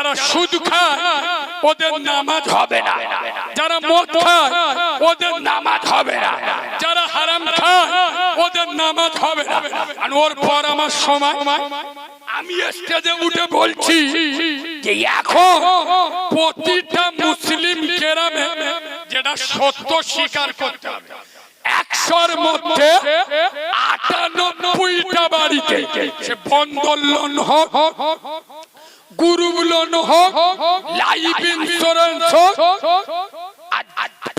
যারা সুদ খায় ওদের নামাজ হবে না, যারা মদ খায় ওদের নামাজ হবে না, যারা হারাম খায় ওদের নামাজ হবে না। আর ওর পর আমার সময় আমি স্টেজে উঠে বলছি যে এখন প্রতিটা মুসলিম গ্রামে যেটা সত্য স্বীকার করতে হবে, 100-র মধ্যে 98টা বাড়িতে সে বন্ধন লোন হোক, গ্রুপ লোন হোক, লাইফ ইন্স্যুরেন্স হোক,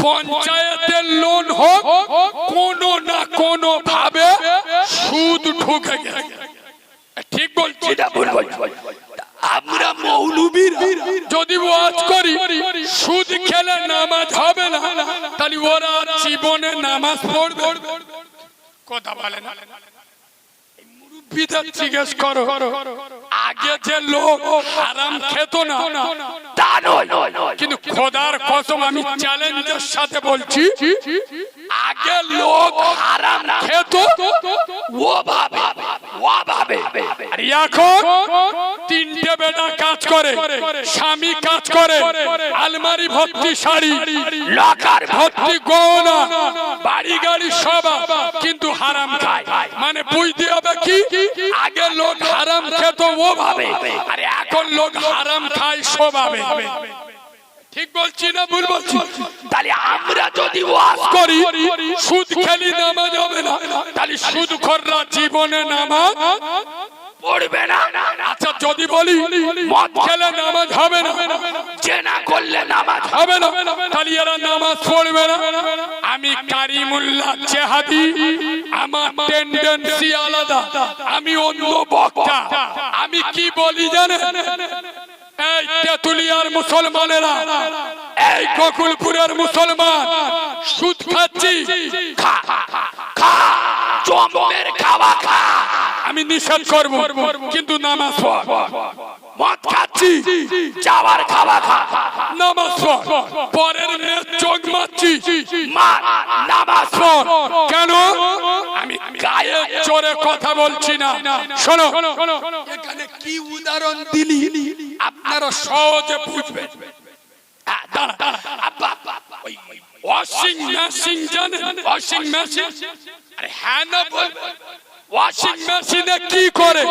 পঞ্চায়েতের লোন হোক, কোনো না কোনো ভাবে সুদ ঢুকে গেছে। ঠিক বলছি না ভুল বলছি? আমরা মৌলবীর যদি ওয়াজ করি সুদ খেলে নামাজ হবে না, তাহলে ওরা জীবনে নামাজ পড়বে? কথা বলে না। মুরব্বিদের জিজ্ঞেস করো, আগে যে লোক হারাম খেত না তা নয়, কিন্তু খোদার কসম আমি চ্যালেঞ্জের সাথে বলছি, আগে লোক হারাম খেত ও ভাবে আর এখন 3টে বেটা কাজ করে, স্বামী কাজ করে, আলমারি ভর্তি শাড়ি, লকার ভর্তি গয়না, বাড়ি গাড়ি সব, কিন্তু হারাম খায়। মানে বুঝতে হবে কি, আগে লোক হারাম খেত ও ভাবে আর এখন লোক হারাম খায় সো ভাবে। ঠিক বলছি না ভুল বলছি? তাহলে আমরা যদি ওয়াজ করি সুদ খেলি নামাজ হবে না, তাহলে সুদখোররা জীবনে নামাজ পড়বে না। আচ্ছা যদি বলি মদ খেলে নামাজ হবে না, জেনা করলে নামাজ হবে না, তাহলে এরা নামাজ পড়বে না। আমি কারিমুল্লাহ চেহাদি, আমার টেন্ডেন্সি আলাদা, আমি অন্য বক্তা। আমি কি বলি জানেন? এই তেতুলিয়ার মুসলমানেরা, এই গোকুলপুরের মুসলমান, সুদ খাচ্ছি, খা খা জমের খাওয়া খা, আমি নিষেধ করব, কিন্তু নামাজ পড়। মদ খাচ্ছি, যাওয়ার খাওয়া খা, নামাজ পড়। পরের মেয়ে চোখ মারছি, মা নামাজ পড়। কেন? আমি গায়ে জোরে কথা বলছি না, শোনো এখানে কি উদাহরণ দিলি আপনারা সহজে বুঝবেন। ওয়াশিং মেশিন জানেন? ওয়াশিং মেশিন, আরে হ্যাঁ না বল। ওয়াশিং মেশিনে কি করে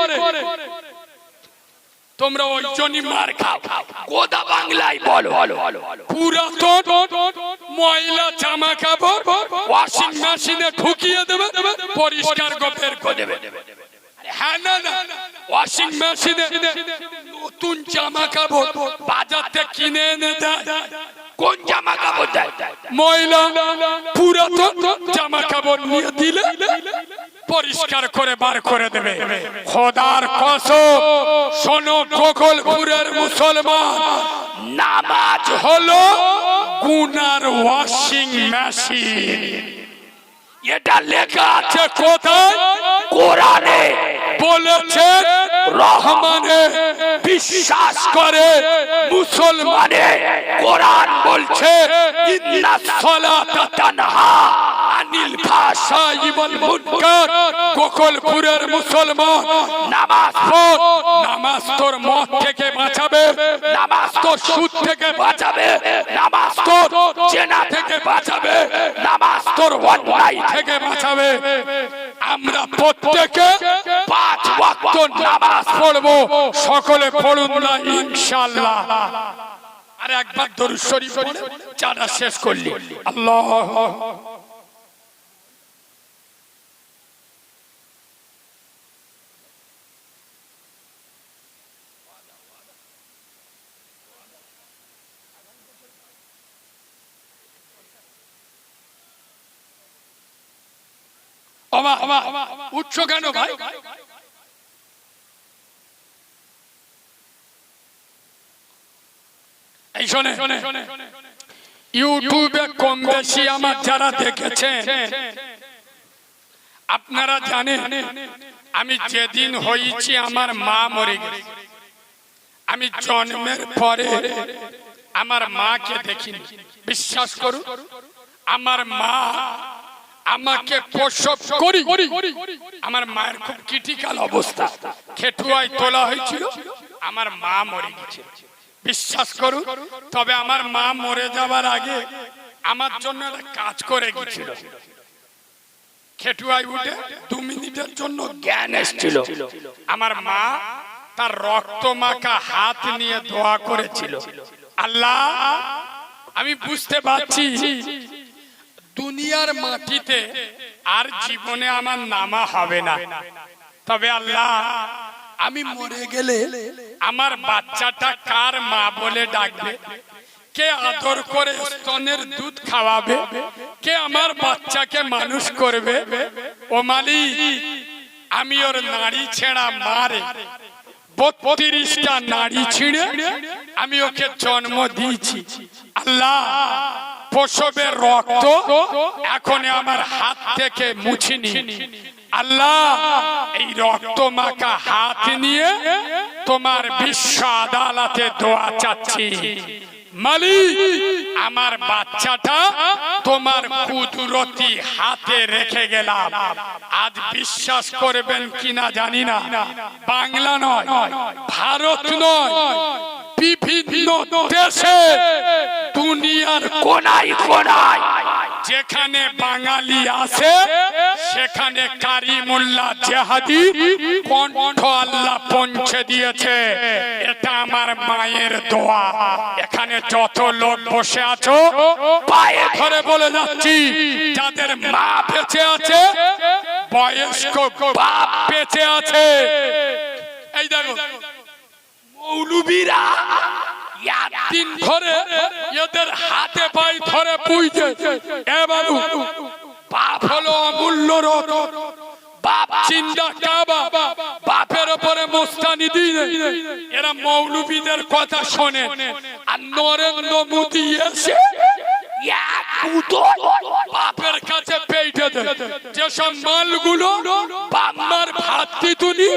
তোমরা? ওই জন্যই মার খাও। কোদা বাংলায় বলো, পুরাতন ময়লা জামা কাপড় ওয়াশিং মেশিনে ঢুকিয়ে দেবে, পরিষ্কার বের করে দেবে। হ্যাঁ না না, ওয়াশিং মেশিনে নতুন জামা কাপড় বাজার থেকে কিনে এনে দেয়। কোন জামা কাপড় দেয়? ময়লা পুরাতন জামা কাপড় নিয়ে দিলে পরিষ্কার করে বার করে দেবে। খোদার কসম শোনো গোকুলপুরের মুসলমান, নামাজ হলো গুনার ওয়াশিং মেশিন। এটা লেখা আছে কোথায়? কোরআনে বলেছে রহমানে বিশ্বাস করে মুসলমানে। কোরআন বলছে ইন্নাস সালাতা তানহা আনিল ফাহশাই ওয়াল মুনকার। গোকুলপুরের মুসলমান নামাজ পড়। নামাজ তোর মদ থেকে বাঁচাবে, নামাজ তোর সুদ থেকে বাঁচাবে, নামাজ তোর জেনা থেকে বাঁচাবে, নামাজ তোর অন্যায় থেকে বাঁচাবে। আমরা প্রত্যেকে 5 ওয়াক্ত নামাজ পড়বো। সকলে পড়ুন না ইনশাআল্লাহ। আর একবার দরুদ শরীফ পড়ে চাঁদা শেষ করলি। আল্লাহ উঠছো কেন ভাই? এই শোনে, ইউটিউবে কম বেশি আমার যারা দেখেছেন আপনারা জানেন, আমি যেদিন হয়েছি আমার মা মরে গেছে। আমি জন্মের পরে আমার মাকে দেখিনি। বিশ্বাস করুন, আমার মা আমাকে প্রসব করি, আমার মায়ের খুব ক্রিটিক্যাল অবস্থা, খেটুয়ায় তোলা হয়েছিল, আমার মা মরে গেছে, বিশ্বাস করুন। তবে আমার মা মরে যাবার আগে আমার জন্য একটা কাজ করে গেছিল। খেটুয়ায় উঠে 2 মিনিটের জন্য জ্ঞান এসেছিল। আমার মা তার রক্ত মাখা হাত নিয়ে দোয়া করেছিল, আল্লাহ আমি বুঝতে পারছি দুনিয়ার মাটিতে আর জীবনে আমার নামা হবে না, তবে আল্লাহ আমি মরে গেলে আমার বাচ্চাটা কার মা বলে ডাকবে, কে আদর করে স্তনের দুধ খাওয়াবে, কে আমার বাচ্চাকে মানুষ করবে। ও মালিক, আমি ওর নাড়ি ছেঁড়া মারে 32টা নাড়ি ছিঁড়ে আমি ওকে জন্ম দিয়েছি। আল্লাহ প্রসবের রক্ত এখন আমার হাত থেকে মুছিনি। আল্লাহ এই রক্ত মাখা হাত নিয়ে তোমার বিশ্ব আদালতে দোয়া চাচ্ছি, মালিক আমার বাচ্চাটা তোমার কুদরতি হাতে রেখে গেলাম। আজ বিশ্বাস করবেন কিনা জানি না, বাংলা নয়, ভারত নয়, বিভিন্ন দেশে দুনিয়ার কোনায় কোনায় যেখানে বাঙালি আছে সেখানে কারিমুল্লাহ জেহাদি কণ্ঠ আল্লাহ পৌঁছে দিয়েছে। এটা আমার মায়ের দোয়া। এখানে যত লোক বসে আছো পায়ে ধরে বলে যাচ্ছি, যাদের মা বেঁচে আছে, বয়স্ক বাপ বেঁচে আছে, এই দেখো মৌলবীরা দিন ধরে এদের হাতে পায়ে ধরে পুইছে। এবার বাপ হলো অমূল্য রতন, বাপ চিন্তা কাবা, বাপের উপরে মোস্তানি দিয়ে এরা মৌলবীদের কথা শোনে। আর নরেন্দ্র মোদী এসে বাপের কাছে পেইটে দেয়। যেসব মালগুলো বাম্মার ভাত দিতুনি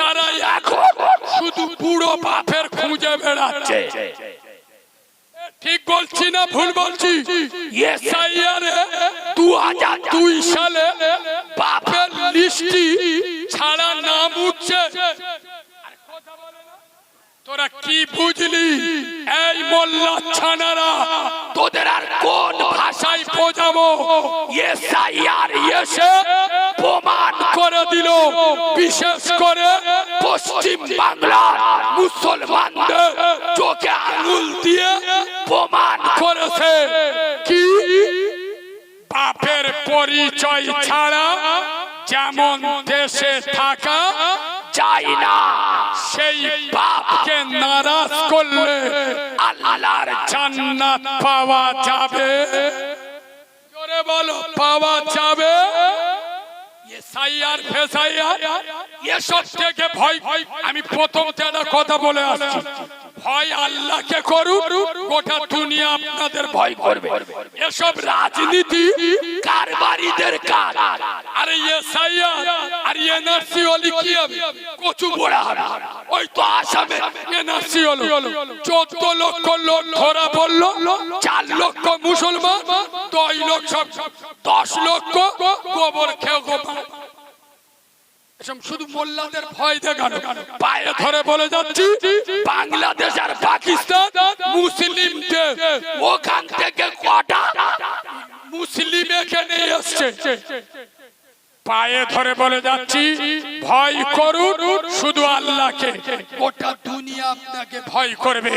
তারা এখন শুধু বুড়ো বাপের খুঁজে বেড়াচ্ছে। ঠিক বলছি না ভুল বলছি? 2002 সালে বাপের লিস্টি ছাড়া নাম উঠছে। তোরা কি বুঝলি এই মোল্লা ছানারা? তোদের আর কোন ভাষায় বোঝাবো? এসআইআর এসে প্রমাণ করে দিল, বিশেষ করে পশ্চিম বাংলার মুসলমানদের চোখে আঙুল দিয়ে প্রমাণ করেছে কি বাপের পরিচয় ছাড়া যেমন দেশে থাকা যায় না, সেই বাপকে নারাজ করলে আল্লাহর জান্নাত পাওয়া যাবে। জোরে বলো, পাওয়া যাবে। এসআইআর ফেসাইআর এসব থেকে ভয়, আমি প্রথম একটা কথা বলে আসছি, ভয় আল্লাহকে করুন, গোটা দুনিয়া আপনাদের ভয় করবে। এসব রাজনীতি কারবারিদের কাজ। আরে এসআইআর আর এনআরসি হলি কি হবে? কচু বড়া হবে। ওই তো আসামে এনআরসি হলো, 14 লক্ষ লোক ধরা পড়লো, 4 লক্ষ মুসলমান, 10 লক্ষ গোবর খেয়ে গোবর। শুধু মোল্লাদের ভয় দেখানো। পায়ে ধরে বলে যাচ্ছি, বাংলাদেশ আর পাকিস্তান মুসলিম দেশ, ওখান থেকে কটা মুসলিম এখানে এসছে। পায়ে ধরে বলে যাচ্ছি, ভয় করুন শুধু আল্লাহকে, গোটা দুনিয়া আপনাকে ভয় করবে।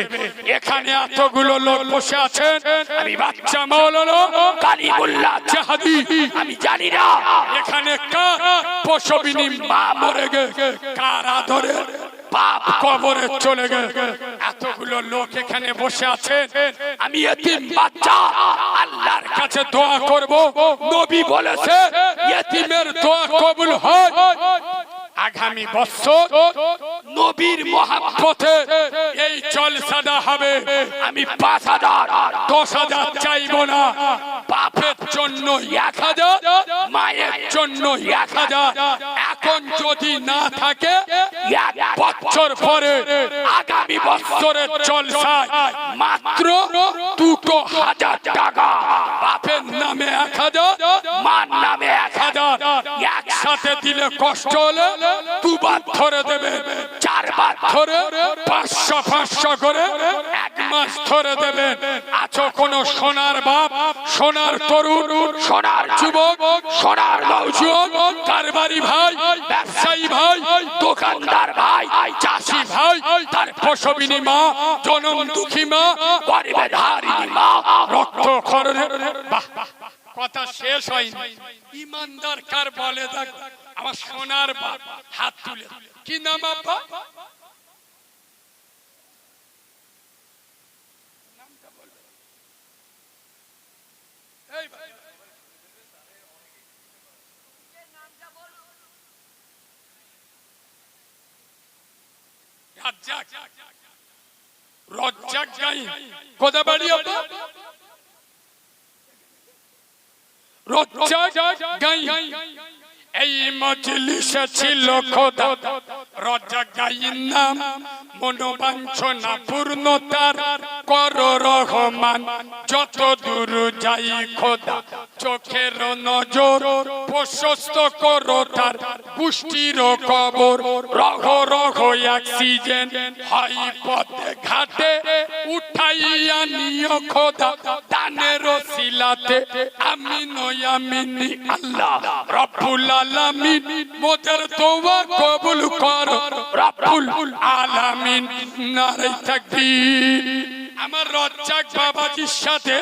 এখানে এতগুলো লোক বসে আছেন, আমি বাচ্চা মাওলানা কালিমুল্লাহ জেহাদি, আমি জানি না এখানে কার প্রসবিনী মা মরে গেছে, কার আদরে বাপ কবরে চলে গেছে। এতগুলো লোক এখানে বসে আছেন, আমি এতিম বাচ্চা আল্লাহর কাছে দোয়া করব। নবী বলেছে এতিমের দোয়া কবুল হয়। আগামী বছর নবীর মহব্বতে এই জলসাটা হবে। আমি 5000 10,000 চাইবো না, বাপের জন্য 1000, মায়ের জন্য 1000। এখন যদি না থাকে 1 বছর পরে আগামী বছরের জলসায় মাত্র 2,000 টাকা, বাপের নামে 1000, মার নামে 1000, একসাথে দিলে কষ্ট হলে দুবার ধরে দেবে, চারবার ধরে 500 করে 1 মাস ধরে দেবে। আছো কোন সোনার বাপ, সোনার তরুণ, সোনার যুবক, সোনার নওজোয়ান, কারবারি ভাই, ব্যবসায়ী ভাই, দোকানদার ভাই, চাষি ভাই, তার প্রসবিনী মা, জনম দুঃখী মা, গরিবের ধারিণী মা, রক্ত খরণের কথা শেষ হয়নি। ইমানদার কার বলে দেখ আমার সোনার বাপ, হাত তুলে। কি নাম আব্বা? রজ্জাক গাই কোথা বাড়ি আব্বা? রজ্জাক গাই এই মজলিসে ছিল খোদা। রজ্জাক গাইয়ের নাম মনোবাঞ্ছনা পূর্ণতার কর রহমান। যত দূর যাই খোদা চোখের নজর প্রশস্ত করো তার পুষ্টির কবর। রহ রহ অক্সিজেন হয় পথে ঘাটে উঠাইয়া নিও খোদা দানের সিলাতে। আমিন আমিন আল্লাহ রব্বুল আলামিন মোদের দোয়া কবুল করো রব্বুল আলামিন। নারে তাকবীর। আমার রজ্জাক বাবাজির সাথে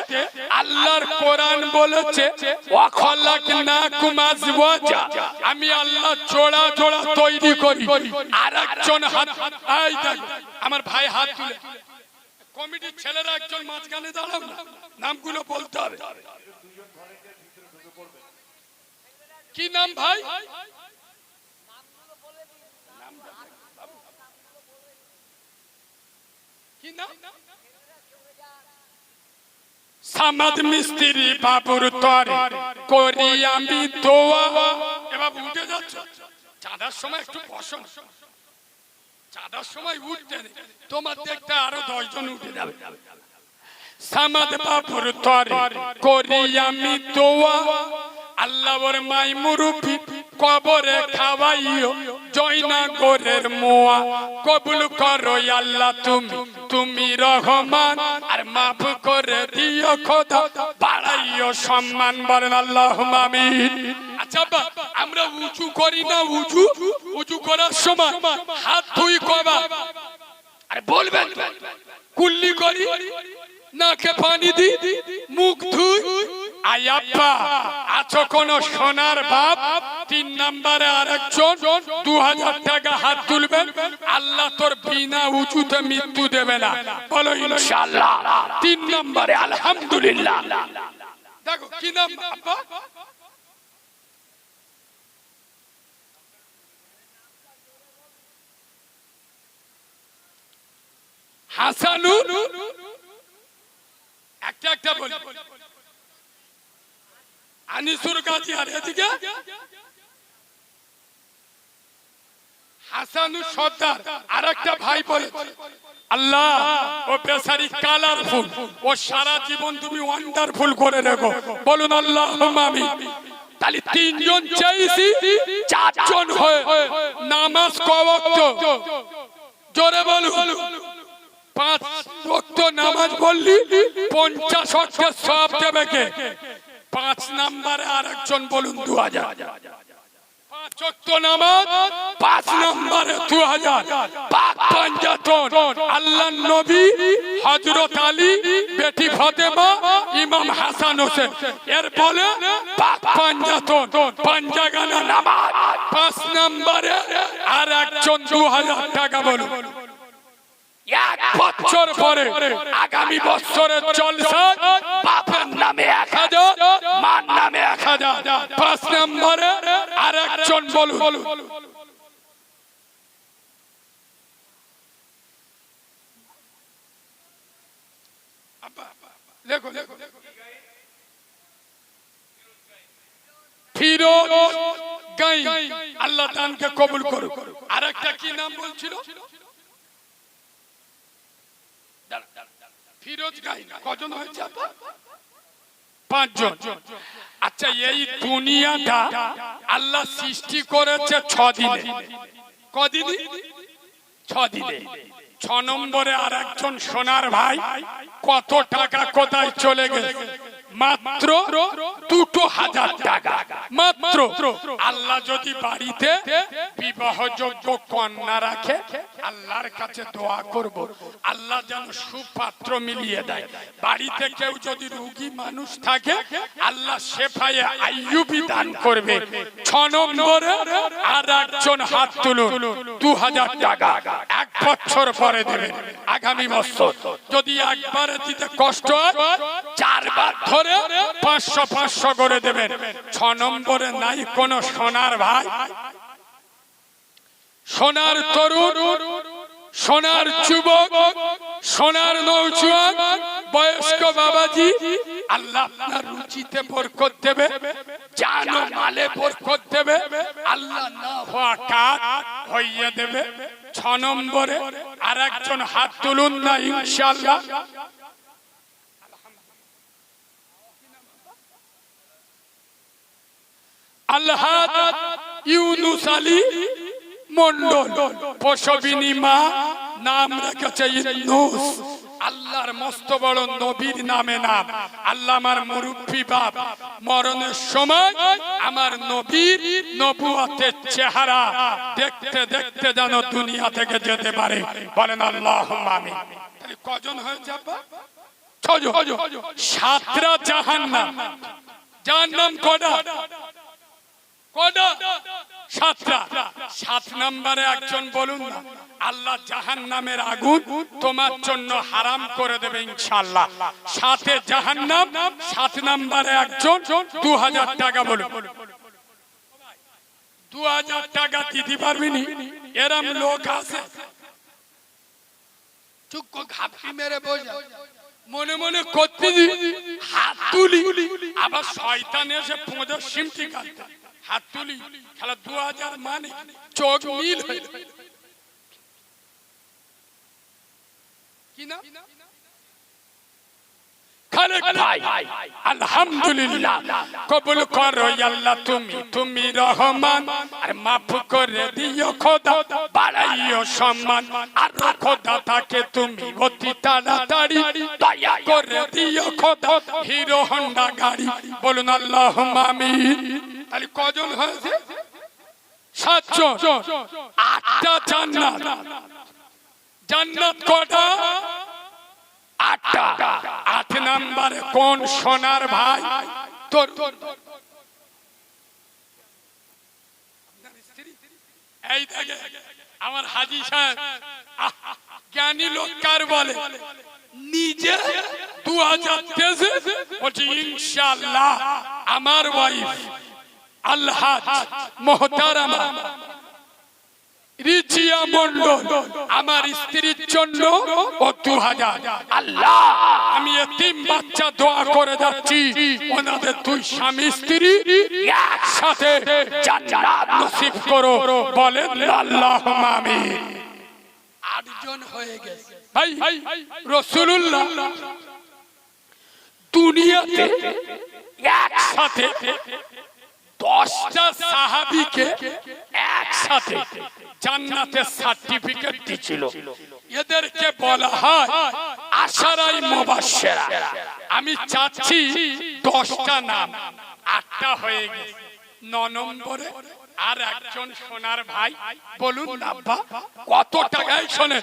আল্লাহর কোরআন বলেছে ওয়া খালাকনাকুম আজওয়াজা, আমি আল্লাহ জোড়া জোড়া তৈরি করি। আরেকজন হাত, এই দেখ আমার ভাই হাত তুলে। কমিটির ছেলেরা একজন মাঝখানে দাঁড়াও না, নামগুলো বলতে হবে। কি নাম ভাই? কি নাম? সামাদ মিস্ত্রি বাবুর তরে করি আমি দোয়া। এবার উঠে যাচ্ছ, চাঁদার সময় একটু বসো, চাঁদার সময় উঠতে নেই, তোমার দেখতে আরো 10 জন উঠে যাবে। সামাদ বাবুর তরে করি আমি দোয়া। আল্লাহর মাই মুরুবি কবরে খাওয়াইও জয়নগরের মোয়া। কবুল করো আল্লাহ তুমি, তুমি রহমান, আর মাফ করে দিও খোদা বাড়াইও সম্মান। বলেন আল্লাহুম্মা আমিন। আচ্ছা আমরা উঁচু করি না, উঁচু উঁচু করার সময় হাত ধুই কবার? আরে বলবেন কুল্লি করি, নাকে পানি দি, মুখ ধুই। আয়াপ্পা আছো কোন সোনার বাপ? 3 নম্বরে আরেকজন 2000 টাকা হাত তুলবেন, আল্লাহ তোর বিনা উঁচুতে মৃত্যু দেবে না। বলো ইনশাআল্লাহ। 3 নম্বরে আলহামদুলিল্লাহ। দেখো কি নাম আব্বা? হাসানুর। একটা একটা বল। আনিসুর গাজী। আর এদিকে হাসানুর সর্দার। আর একটা ভাই বলে আল্লাহ ও বেচারি কালারফুল, ও সারা জীবন তুমি ওয়ান্ডারফুল করে রেখো। বলুন আল্লাহুম্মা আমিন। তাহলে 3 জন চাইছি, 4 জন হয়ে নামাজ ক ওয়াক্ত? জোরে বলুন। 5 ওয়াক্ত নামাজ পড়লি 50 ওয়াক্তের সওয়াব দেবে কে? 5 নম্বরে আরেকজন বলুন 2000। 5 ওয়াক্ত নামাজ 5 নম্বরে 2000। পাক পাঞ্জাতন আল্লাহর নবী হযরত আলী, বেটি ফাতেমা, ইমাম হাসান হোসেন, এর বলে পাক পাঞ্জাতন পাঞ্জাগানা নামাজ 5 নম্বরে আরেকজন 2000 টাকা বলুন। 1 বছর পরে আগামী বছরের জলসা বাপের নামে 1000, মার নামে 1000। 5 নম্বরে আরেকজন বলুন। দেখো ফিরোজ গাই, আল্লাহ দানকে কবুল করুক। আরেকটা কি নাম বলছিল? ফিরোজ গাই। কজন হয়েছে আপা? 5 জন। আচ্ছা, এই দুনিয়াটা আল্লাহ সৃষ্টি করেছে 6 দিনে। কদিনে? 6 দিনে। 6 নম্বরে আর একজন সোনার ভাই কত টাকা কোথায় চলে গেছে? মাত্র 2000 টাকা। মাত্র। আল্লাহ যদি বাড়িতে বিবাহযোগ্য কন্যা রাখে, আল্লাহর কাছে দোয়া করব আল্লাহ যেন সুপাত্র মিলিয়ে দেয়। বাড়িতে কেউ যদি রোগী মানুষ থাকে, আল্লাহ শেফায়ে আইয়ুবী দান করবে। 6 নম্বরে আর একজন হাত তুলুন, 2000 টাকা 1 বছর পরে দেবেন। আগামী বছর যদি একবারে দিতে কষ্ট হয়, 4 বার ধরে 500 করে দেবেন। 6 নম্বরে নাই কোন সোনার ভাই, সোনার তরুণ, সোনার যুবক, সোনার নওজোয়ান, বয়স্ক বাবাজি, আল্লাহ আপনার রুচিতে বরকত দেবে, জান ও মালে বরকত দেবে, আল্লাহ না হওয়া কাজ হইয়ে দেবে। 6 নম্বরে আর একজন হাত তুলুন না ইনশাআল্লাহ। আল্লাহ ইউনুস আলী মন্ডল, প্রসবিনী মা, নাম রেখেছে ইউনুস। আল্লাহর মস্ত বড় নবীর নামে নাম। আল্লাহ আমার মুরব্বী বাপ, মরণের সময় আমার নবীর নবুয়তের চেহারা দেখতে দেখতে যেন দুনিয়া থেকে যেতে পারে। বলেন আল্লাহুম্মা আমিন। তাহলে কজন হয়ে যাবে? 6 জন। 7টা জাহান্নাম। জাহান্নাম কয়টা? 7টা। 7 নম্বরে একজন বলুন না, আল্লাহ জাহান্নামের আগুন তোমার জন্য হারাম করে দেবে ইনশাআল্লাহ। 7 জাহান্নাম। 7 নম্বরে একজন 2000 টাকা বলুন। 2000 টাকা দিতে পারবিনি? এরম লোক আছে চুক্কো ঘাপটি মেরে বসে মনে মনে করতে হাত তুলি, আবার শয়তান এসে 5 সিমটি কাটতে হাত তুলি, খেলা 2000 মানে চোখ নীল হয়ে কিনা। খালেক ভাই আলহামদুলিল্লাহ, কবুল করো আল্লাহ তুমি রহমান, আর মাফ করে দিও খোদা, বাড়াইও সম্মান, আর খোদা তাকে তুমি অতি তাড়াতাড়ি দয়া করে দিও খোদা, হিরো হোন্ডা গাড়ি। বলুন আল্লাহুম্মা আমিন। তাহলে কজন হয়েছে? 7 জন। 8টা জান্নাত। জান্নাত কটা? 8টা। 8 নম্বরে কোন সোনার ভাই? তোর এই দেখে আমার হাজী সাহেব জ্ঞানী লোক কার বলে, নিজে 2023 বলছি ইনশাআল্লাহ আমার ওয়াইফ আলহাজ মোহতারামা রিজিয়া মন্ডল আমার স্ত্রীর জন্য ও 2000। আল্লাহ আমি এতিম বাচ্চা দোয়া করে যাচ্ছি, ওনাদের 2 স্বামী স্ত্রী একসাথে জান্নাত নসিব করো। বলেন আল্লাহুম্মা আমিন। 8 জন হয়ে গেছে ভাই। রাসূলুল্লাহ দুনিয়াতে একসাথে 10টা সাহাবীকে একসাথে জান্নাতের সার্টিফিকেট দিয়েছিল। এদেরকে বলা হয় আশারায়ে মুবাশশিরা। আমি চাচ্ছি 10টা নাম, 8টা হয়ে গেছে। 9 নম্বরে আর একজন সোনার ভাই বলুন আব্বা কত টাকায়? শোনে,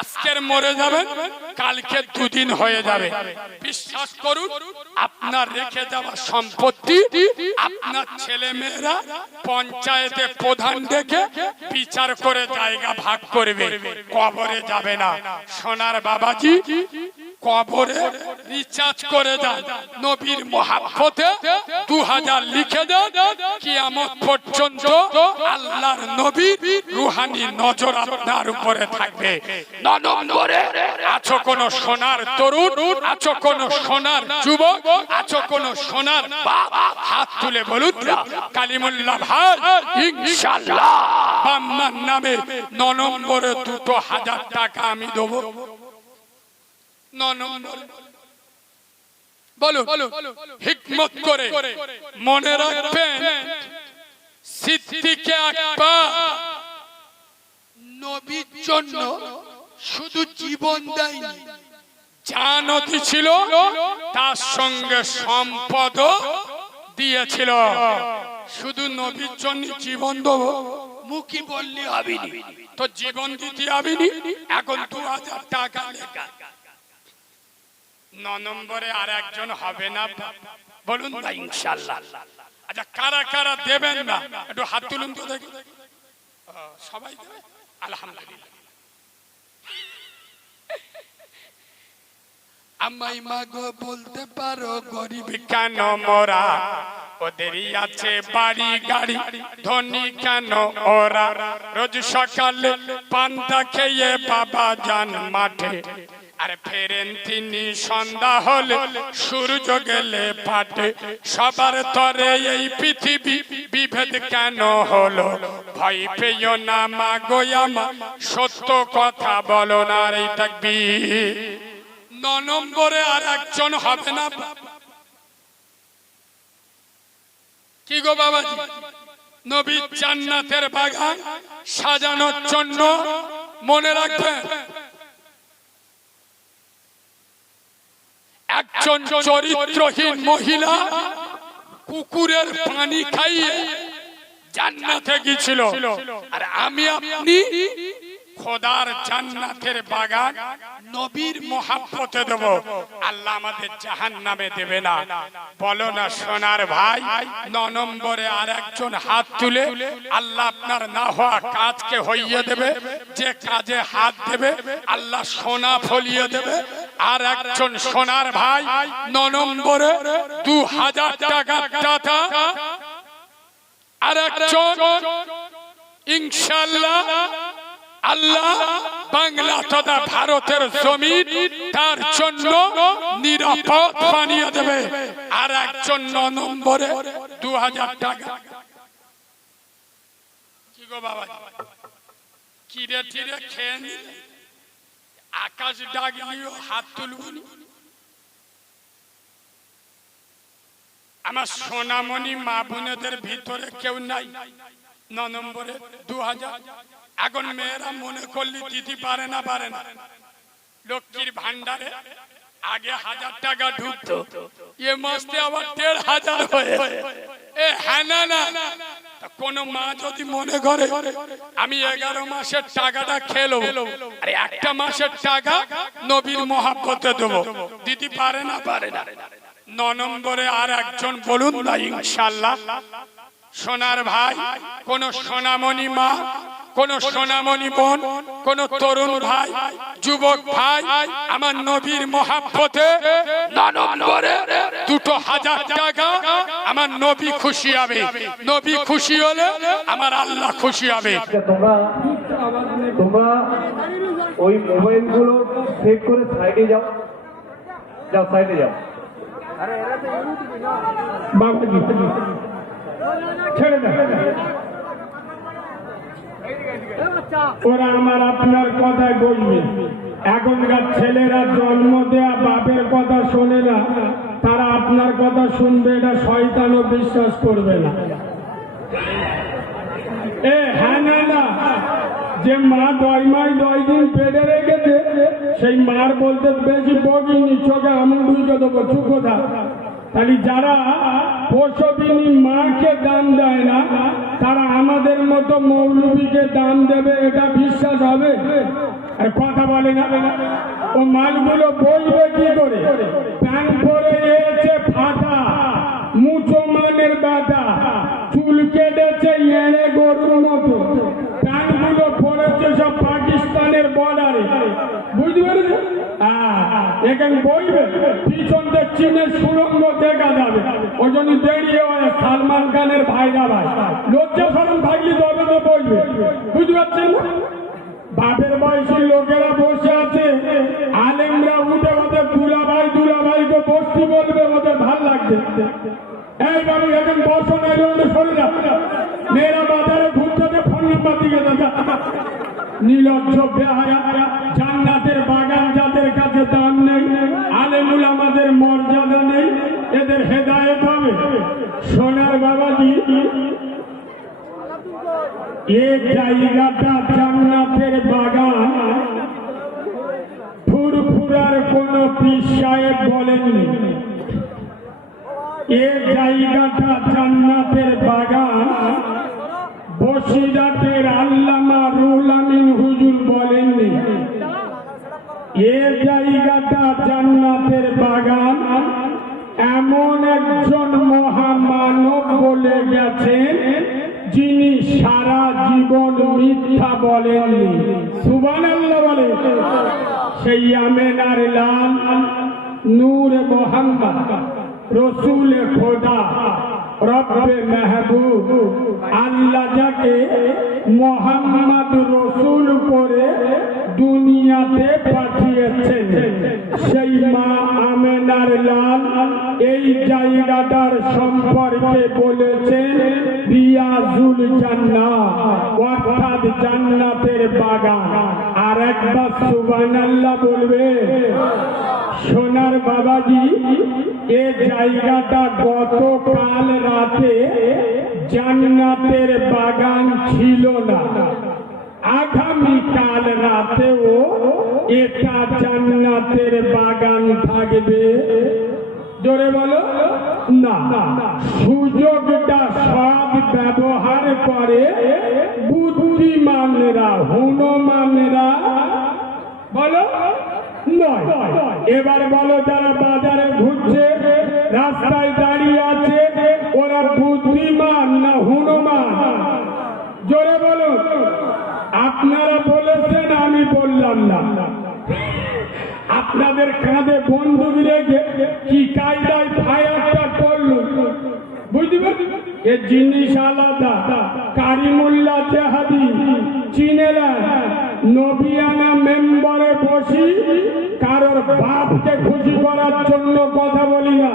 আজকের মরে যাবেন, কালকে 2 দিন হয়ে যাবে। বিশ্বাস করুন, আপনার রেখে যাওয়া সম্পত্তি আপনার ছেলে মেয়েরা পঞ্চায়েতে প্রধান দেখে বিচার করে জায়গা ভাগ করবে, কবরে যাবে না। সোনার বাবাজি কবরে রিচার্জ করে দেন, নবীর মহব্বতে 2000 লিখে দেন, কিয়ামত পর্যন্ত আল্লাহর নবীর রূহানি নজর আপনার উপরে থাকবে। 9 নম্বরে আছো কোন সোনার তরুণ, আছো কোন সোনার যুবক, আছো কোন সোনার বাপ, হাত তুলে বলুন কালিমুল্লাহ ভাই ইনশাআল্লাহ বাম্মার নামে 9 নম্বরে 2000 টাকা আমি দেব। 9 নম্বর বলুন হিকমত করে মনে রাখবেন, সিদ্দিকে আকবর নবীর জন্য শুধু জীবন দেয়নি, জানও ছিল, তার সঙ্গে সম্পদ দিয়েছিল। শুধু নবীর জন্য জীবন দেব মুখী বললি হবিনি, তো জীবন দিতে হবিনি। এখন 2000 টাকা লেখা 9 নম্বরে আর একজন হবে না, বলুন না ইনশাআল্লাহ। আচ্ছা কারা কারা দেবেন না একটু হাত তুলুন তো দেখি। সবাই দেবে, আলহামদুলিল্লাহ। আমায় মাগো বলতে পারো গরিব কেন মোরা, ওদেরই আছে বাড়ি গাড়ি, ধনী কেন ওরা, রোজ সকালে পান্তা খেয়ে বাবা যান মাঠে, আর ফেরেন তিনি সন্ধ্যা হলে সূর্য গেলে পাটে, সবার তরে এই পৃথিবী বিভেদ কেন হলো, ভয় পেও না মাগো আমার সত্য কথা বলো না রে তাকবীর। 9 নম্বরে আর একজন হবে না, কি গো বাবাজি? নবী জান্নাতের বাগান সাজানোর জন্য মনে রাখবেন, একজন চরিত্রহীন মহিলা কুকুরের পানি খাইয়ে জান্নাতে গিয়েছিল, আর আমি আপনি খোদার জান্নাতের বাগান নবীর মহব্বতে দেব, আল্লাহ আমাদের জাহান্নামে দেবে না। বলো না সোনার ভাই। 9 নম্বরে আর একজন হাত তুলে আল্লাহ আপনার না হওয়া কাজকে হইয়ে দেবে, যে কাজে হাত দেবে আল্লাহ সোনা ফলিয়ে দেবে। আর একজন সোনার ভাই 9 নম্বরে 2000 টাকা দাতা, আর একজন ইনশাআল্লাহ আল্লাহ বাংলা তথা ভারতের জমিন তার জন্য নিরাপদ বানিয়ে দেবে। আর একজন 9 নম্বরে 2000 টাকা। কি গো বাবা, কিরে টিরে খেয়ে নিলে আকাশ ডাকলিও হাত তুলবনি। আমার সোনামণি মা বোনেদের ভিতরে কেউ নাই 9 নম্বরে 2000। এখন মেয়েরা মনে করলি দিতে পারে না, লক্ষ্মীর ভান্ডারে আগে 1000 টাকা ঢুকতো, এ মাসে আবার 1500 হয়ে। হ্যাঁ না, কোন মা যদি মনে করে আমি 11 মাসের টাকাটা খেলো, আরে একটা মাসের টাকা নবীর মহব্বতে দেবো, দিতে পারে না। 9 নম্বরে আর একজন বলুন না ইনশাআল্লাহ। সোনার ভাই, কোন সোনামণি মা, কোন সোনামণি বোন, কোন তরুণ ভাই, যুবক ভাই, আমার নবীর মহব্বতে 9 নম্বরে 2000 টাকা, আমার নবী খুশি হবে। নবী খুশি হলে আমার আল্লাহ খুশি হবে। তোমরা ওই মোবাইলগুলো সেভ করে সাইডে যাও, সাইডে যাও। বাবাজি ছেড়ে দাও, ওরা আমার আপনার কথায় বলবে। এখনকার ছেলেরা জন্ম দেয়া বাপের কথা শোনে না, তারা আপনার কথা শুনবে, এটা শয়তানও বিশ্বাস করবে না। হ্যাঁ না, যে মা 10 মাস 10 দিন পেটে রেখেছে সেই মার বলতে বেশি বগিনি, চোখে আঙুল ঢুকে দেবো, চুপ থাক। তাহলে যারা প্রসবিনী মাকে দান দেয় না, তারা আমাদের মতো মৌলবীকে দান দেবে, এটা বিশ্বাস হবে? আর কথা বলে না, ও মালগুলো বলবে কি করে? প্যান্ট পরে এসে ফাটা, মুচো মানের বেটা, চুল কেটেছে এনে গরুর মতো, প্যান্টগুলো পড়েছে সব পাকিস্তানের বর্ডারে, বুঝতে পেরেছে? এখানে বলবে পিছনতে চীনের সুরঙ্গ দেখা যাবে, ওই জন্য দেরিয়ে হয়। সালমান খানের ভাইরা ভাই, লজ্জা শরম থাকলে তবে তো বলবে, বুঝতে পারছেন না? বাপের বয়সী লোকেরা বসে আছে, আলেমরা উঠে ওদের দুলাভাইকে বসতি বলবে, ওদের ভাল লাগছে। এইভাবে এখন বসো না, সরে যা। মেয়েরা বাজারে ঘুরতে ফোন নাম্বার দিকে দেখা, নির্লজ্জ বেহায়া। জান্নাতের বাগান যাদের কাছে দাম নেই, আলেমুল আমাদের মর্যাদা নেই, সোনার বাবাজি এই জায়গাটা জান্নাতের বাগান ফুরফুরার কোন পীর সাহেব বলেননি। এই জায়গাটা জান্নাতের বাগান বসিরাতের আল্লামা রুহুল আমিন হুজুর বলেননি। এই জায়গাটা জান্নাতের বাগান এমন একজন মহামানব বলে গেছেন যিনি সারা জীবন মিথ্যা বলেননি। সুবহানাল্লাহ বলে। সেই আমেনার লাল নূর মোহাম্মদ রসুল খোদা রব্বে মেহবুব আল্লাহ যাকে মোহাম্মদ রসুল করে দুনিয়াতে পাঠিয়েছেন, সেই মা আমেনার লাল এই জায়গাটার সম্পর্কে বলেছেন রিয়াজুল জান্নাহ, অর্থাৎ জান্নাতের বাগান। আর একবার সুবহানাল্লাহ বলবে। সোনার বাবাজি এই জায়গাটা গতকাল রাতে জান্নাতের বাগান ছিল না, আগামীকাল রাতেও এটা জান্নাতের বাগান থাকবে। জোরে বলো না। সুযোগটা সব ব্যবহার করে বুদ্ধিমানরা, হনুমানরা বলো নয়। এবার বলো যারা বাজারে ঘুরছে, রাস্তায় দাঁড়িয়ে আছে, ওরা বুদ্ধিমান না হনুমান? জোরে বলো। আপনারা বলেছেন, আমি বললাম না। আপনাদের কাঁধে বন্দুক রেখে কি কায়দায় ফায়ারটা করলো বুঝবে? এ জিনিস আলাদা। কারিমুল্লাহ জাহাদি চিনেলেন, নবিয়ানা মেম্বারে বসি কারোর বাপকে খুশি করার জন্য কথা বলি না।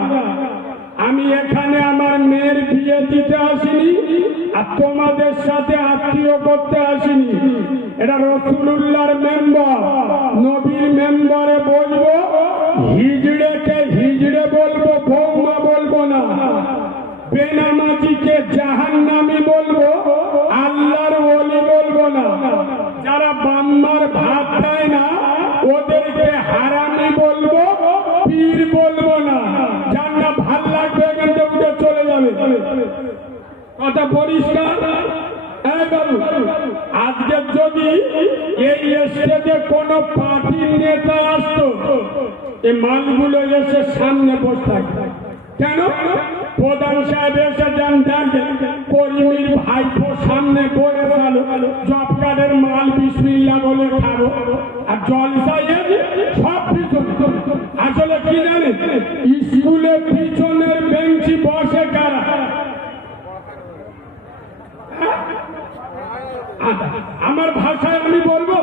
আমি এখানে আমার মেয়ের বিয়ে দিতে আসিনি, আর তোমাদের সাথে আত্মীয় করতে আসিনি। এটা রাসূলুল্লাহর মেম্বার, নবীর মেম্বারে বলবো, হিজড়েকে হিজড়ে বলবো, বৌমা বলবো না। বেনামাজিকে জাহান্নামী বলবো, আল্লাহর ওলি বলবো না। যারা বাম্মার ভাত দেয় না ওদেরকে হারামি বলবো, পীর বলবো না। যার না ভাল লাগবে এখান থেকে উঠে চলে যাবে। কথা পরিষ্কার? হ্যাঁ বাবু, আজকে যদি এই স্টেজে কোন পার্টির নেতা আসতো, এই মালগুলো এসে সামনে বসে থাকবে। কেন? প্রধান সাহেব এসে যান, কর্মীর ভাইপো সামনে বলে গেল, জব কার্ডের মাল বিসমিল্লাহ বলে খাবো, আর জলসায় সব পিছনে। আসলে কি জানেন, স্কুলে পিছনের বেঞ্চি বসে কারা? আমার ভাষায় আমি বলবো,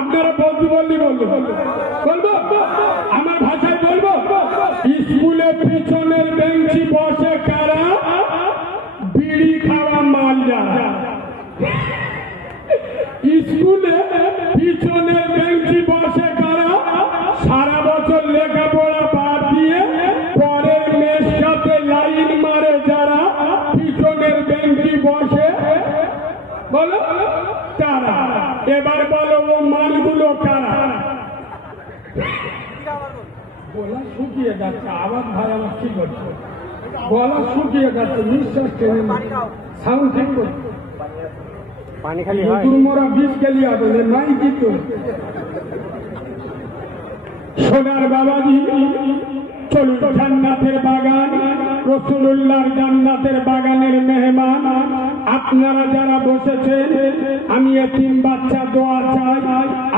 আপনারা বলতে বললি বলবো, আমার ভাষায় বলবো। স্কুলে পিছনের বেঞ্চি বসে কারা? বিড়ি খাওয়া মাল যারা। স্কুলে পিছনের বেঞ্চি বসে কারা? সারা বছর লেখাপড়া বাদ দিয়ে পরের মেয়ের সাথে লাইন মারে যারা, পিছনের বেঞ্চি বসে বলো কারা? এবার বলো ও মালগুলো কারা? গলা শুকিয়ে যাচ্ছে, আওয়াজ ভাই আমার কি করছে? গলা শুকিয়ে যাচ্ছে, নিঃশ্বাস টেনে সাউন্ড ঠিক করছে। পানি খালি মোরা বিষ খেলি হবে নাই কিন্তু। সোনার বাবাজি চলুন, জান্নাতের বাগান, রাসূলুল্লাহর জান্নাতের বাগানের মেহমান আপনারা যারা বসেছেন, আমি এতিম বাচ্চা দোয়া চাই,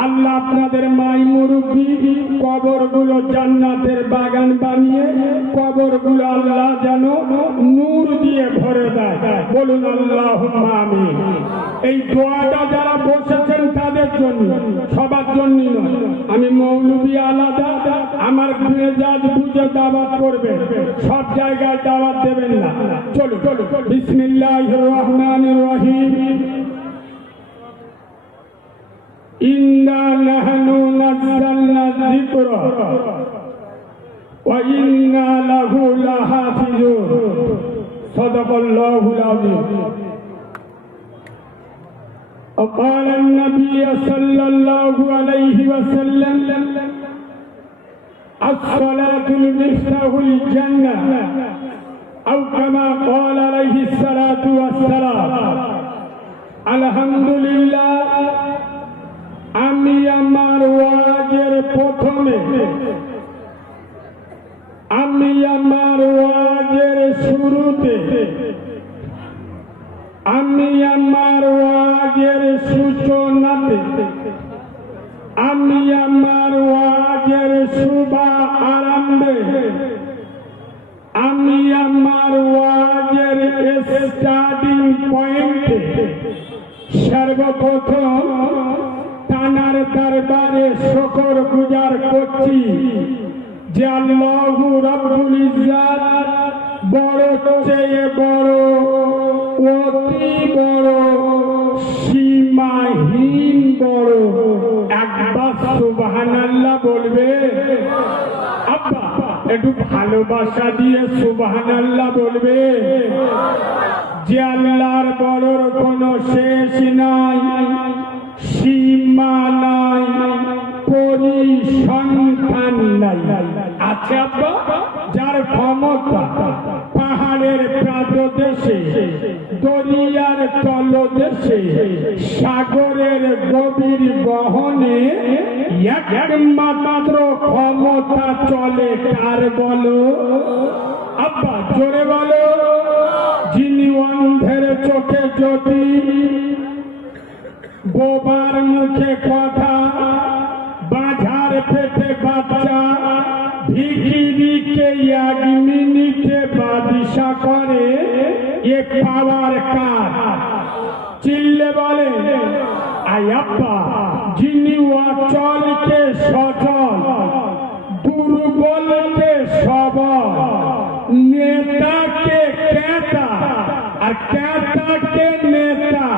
আল্লাহ আপনাদের মাই মুরব্বী কবরগুলো জান্নাতের বাগান বানিয়ে কবরগুলো আল্লাহ যেন নূর দিয়ে ভরে দেয়। বলুন আল্লাহুম্মা আমিন। এই দোয়াটা যারা বসেছেন তাদের জন্য, সবার জন্য নয়। আমি মৌলবী আলাদা, আমার মেজাজ বুঝে দাওয়াত করবে, সব জায়গায় দাওয়াত দেবেন না। চলো বিসমিল্লাহির রহমানির রহিম। ইন্না নাহনু নাযালনা যিকরা وإنا له لحافظون صدق الله العظيم. وقال النبي صلى الله عليه وسلم الصلاة المفتاح الجنة أو كما قال عليه الصلاة والسلام. الحمد لله আমি আমার ওয়াজের প্রথমে আমি আমার ওয়াজের শুরুতে আমি আমার ওয়াজের সূচনাতে আমি আমার ওয়াজের শুভ আরম্ভে আমি আমার ওয়াজের স্টার্টিং পয়েন্টে সর্বপ্রথম তানার দরবারে শুকর গুজার করছি যে আল্লাহু রাব্বুল ইজ্জাত বড় চেয়ে বড় অতি বড় সীমাহীন বড়। একবার সুবহানাল্লাহ বলবে? আব্বা একটু ভালোবাসা দিয়ে সুবহানাল্লাহ বলবে? যে আল্লাহর বড়র কোনো শেষ নাই, সীমা নাই, পরিসংখ্যান নাই। আছে আব্বা? যার ক্ষমতা পাহাড়ের প্রান্তদেশে, দরিয়ার তলদেশে, সাগরের গভীর গহনে একমাত্র ক্ষমতা চলে কার বলো? আব্বা জোরে বলো। যিনি অন্ধের চোখে জ্যোতি, বোবার মুখে কথা, বাজার পেটে বাচ্চা, ভিখিরিকে এক মিনিটে বাদিশা করে, এ পাওয়ার কার? চিল্লে বলে আয়াপ্পা। যিনি অচলকে সচল, দুর্বলকে সবল, নেতাকে ক্যাটা আর ক্যাটাকে নেতা,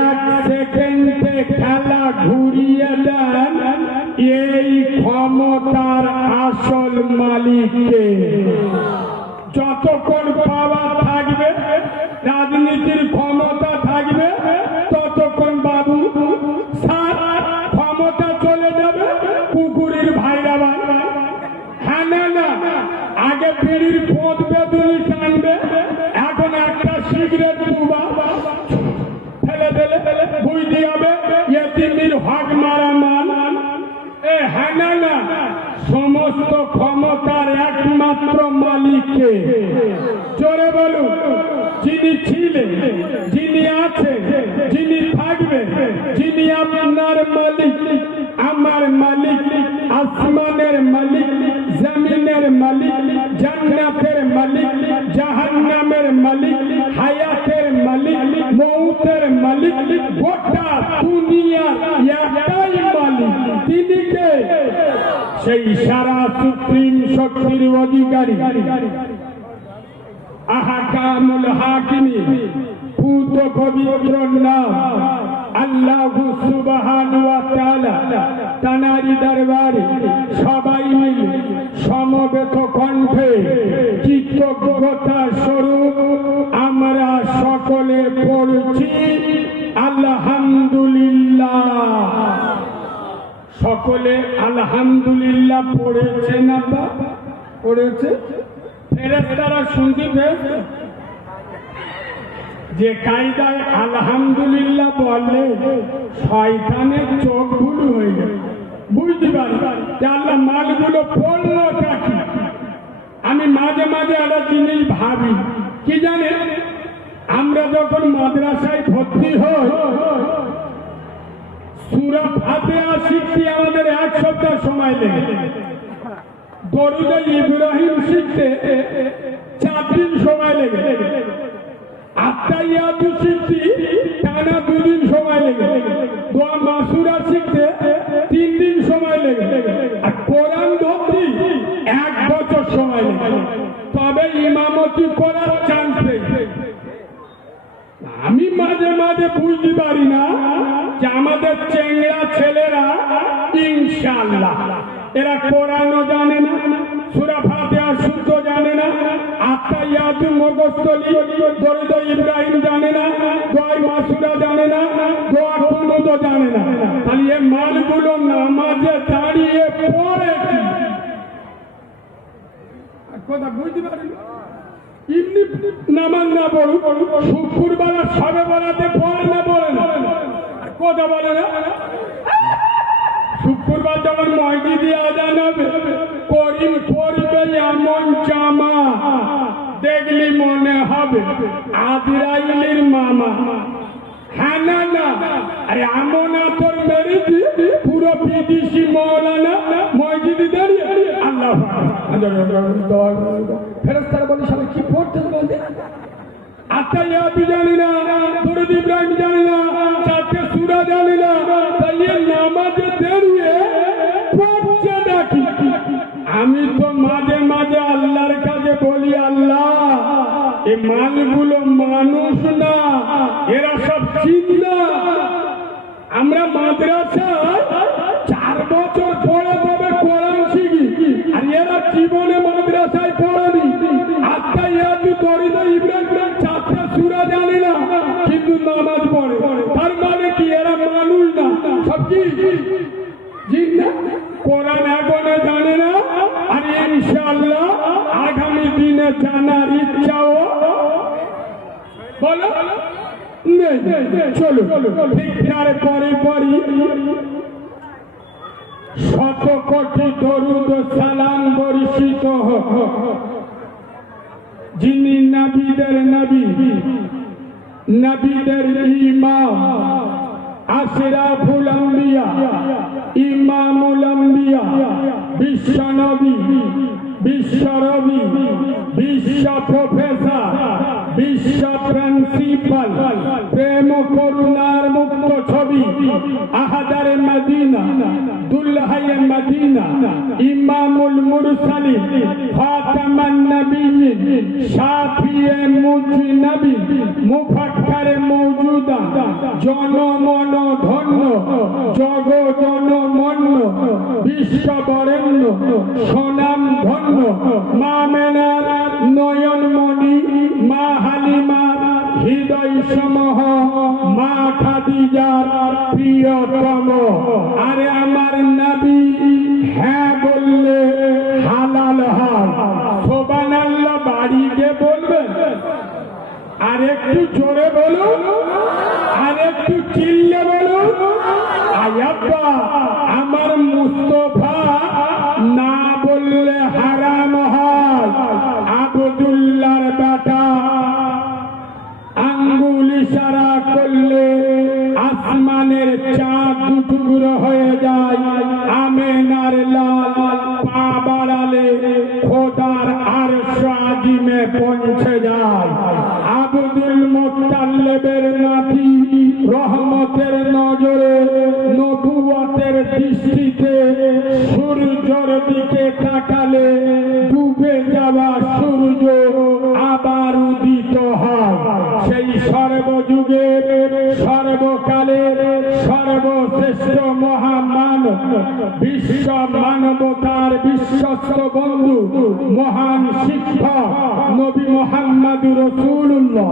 এক সেকেন্ডে খেলা ঘুরিয়ে দেন, এই ক্ষমতার আসল মালিককে। যতক্ষণ পাওয়ার থাকবে, রাজনীতির ক্ষমতা থাকবে, ততক্ষণ বাবু সারা ক্ষমতা চলে যাবে কুকুরের ভাইরা ভাই। হ্যাঁ না না, আগে বিড়ির পোঁত বেদুনি টানবে, এখন একটা সিগারেট দুবা ফেলে দিলে বুঝতে হবে এতিমের হক মারা মান। এ হ্যাঁ না না, সমস্ত ক্ষমতার একমাত্র মালিককে। জোরে বলুন। যিনি ছিলেন, যিনি আছে, যিনি থাকবে, যিনি আপনার মালিক, আমার মালিক, আসমানের মালিক, জমিনের মালিক, জান্নাতের মালিক, জাহান্নামের মালিক, হায়াতের মালিক, মৌতের মালিক, গোটা দুনিয়ার একটাই মালিক। তিনি কে? সেই সারা সুপ্রিম শক্তির অধিকারী, আহকামুল হাকিমি, পূত পবিত্র নাম আল্লাহু সুবহানাহু ওয়া তাআলা। তানারি দরবারে সবাই মিলে সমবেত কণ্ঠে কৃতজ্ঞতা স্বরূপ আমরা সকলে পড়ছি আলহামদুলিল্লাহ। সকলে আলহামদুলিল্লাহ পড়েছে না? পড়েছে? ফেরেশতারা শুনতে পেয়েছে যে কায়দায় আলহামদুলিল্লাহ বললে শয়তানের চোখ ভুল হয়ে যায়। বুঝতে পারি যে আল্লাহ মালগুলো পড়লো কি। আমি মাঝে মাঝে একটা জিনিস ভাবি, কি জানে, আমরা যখন মাদ্রাসায় ভর্তি হই, সূরা ফাতিহা শিখতে আমাদের এক সপ্তাহ সময় লেগে, দরুদ ইব্রাহিম শিখতে 4 দিন সময় লেগে, আত্তাহিয়াতু শিখতে টানা 2 দিন সময় লেগে, দোয়া মাসুরা শিখতে 3 দিন সময় লেগে, আর কোরআন ধরতে 1 বছর সময় লেগে, তবে ইমামতি করার চান্স পেয়েছে। আমি মাঝে মাঝে বুঝতে পারি না যে আমাদের চেংড়া ছেলেরা ইনশাআল্লাহ এরা কোরআনও জানে না, সূরা ফাতিহা শুদ্ধ জানে না, আত্তাহিয়াতু মুখস্থলি দরুদ ইব্রাহিম জানে না, দোয়া মাসুরা জানে না, দোয়া কুনুতও জানে না। তাহলে এই মালগুলো নামাজে দাঁড়িয়ে পড়ে কি? কথা বুঝতে পারেন? এমনি নামাজ না পড়ু, শুক্রবার সবে বরাতে পড়ে না, পড়ে না, কথা বলে না। শুক্রবার যখন মসজিদে আজান হবে, করিম পড়বে এমন জামা দেখলি মনে হবে আজরাইলের মামা। হ্যাঁ না না, আরে এমন আতর মেরেছি পুরো বিদেশি মৌলানা মসজিদে দাঁড়িয়ে আল্লাহ ফেরেশতারা বলে সবাই কি পড়তে বলতে আত্তাহিয়াতু জানি না, দরুদ ইব্রাহিম জানি না, চারটে সূরা জানি না, তাই নামাজে দাঁড়িয়ে পড়ছে নাকি? আমি তো মাঝে মাঝে আল্লাহর কাছে বলি, আল্লাহ এই মালগুলো মানুষ না, এরা সব চিন্তা। আমরা মাদ্রাসায় 4 বছর পড়ে তবে কোরআন শিখি, আর এরা জীবনে মাদ্রাসায় পড়েনি। আত্তাহিয়াতু দরুদ ইব্রাহিম চারটে সূরা জানে না, কিন্তু নামাজ পড়ে। তার মানে কি এরা মানুষ না, সব কি জিন না? কোরআন এখনো জানে না, আর ইনশাআল্লাহ আগামী দিনে জানার ইচ্ছাও বলো নেই। চলো ঠিক পরে পরি শত কোটি দরুদ সালাম বর্ষিত হোক যিনি নবীদের নবী, নবীদের ইমাম, আশরাফুল আম্বিয়া, ইমামুল আম্বিয়া, বিশ্ব নবী, বিশ্ব রবি, বিশ্ব প্রফেসর, বিশ্ব প্রিন্সিপাল, প্রেম করুণার মুক্ত ছবি, আহাদারে মদিনা, দুলহায়ে মদিনা, ইমামুল মুরসালিন, খাতামান নবিয়্যিন, শাফিয়ে মুজনবিন, মুফাক্কারে মওজুদা, জনমন ধন্য, জগজনমন্য, বিশ্ববরেণ্য, সোনাম ধন্য, মা মেনার নয়নমণি, মা হালিমার হৃদয় সমহ, মা খাদিজার প্রিয়তম। আরে আমার নবী হ্যাঁ বললে হালাল হয়, সুবহানাল্লাহ বাড়ি গিয়ে বলবেন। আর একটু জোরে বলুন, আর একটু চিল্লে বলুন, আয়াব্বা আমার মুস্তফা না বললে হারাম হয়। আব্দুল্লাহর বেটা আঙ্গুল ইশারা করলে আসমানের চাঁদ দুটুকরো হয়ে যায়। আমেনার লাল পা বাড়ালে খোদার আরশ আজিমে পৌঁছে যায়। আব্দুল মুত্তালিবের নাতি রহমতের নজরে, নবুয়তের দৃষ্টিতে সূর্যের দিকে তাকালে ডুবে যাওয়া সূর্য আবার উদিত হয়। সেই সর্বযুগের, সর্বকালের সর্বশ্রেষ্ঠ মহামানব, বিশ্ব মানবতার বিশ্বস্ত বন্ধু, মহান শিক্ষক নবী মুহাম্মদুর রাসূলুল্লাহ।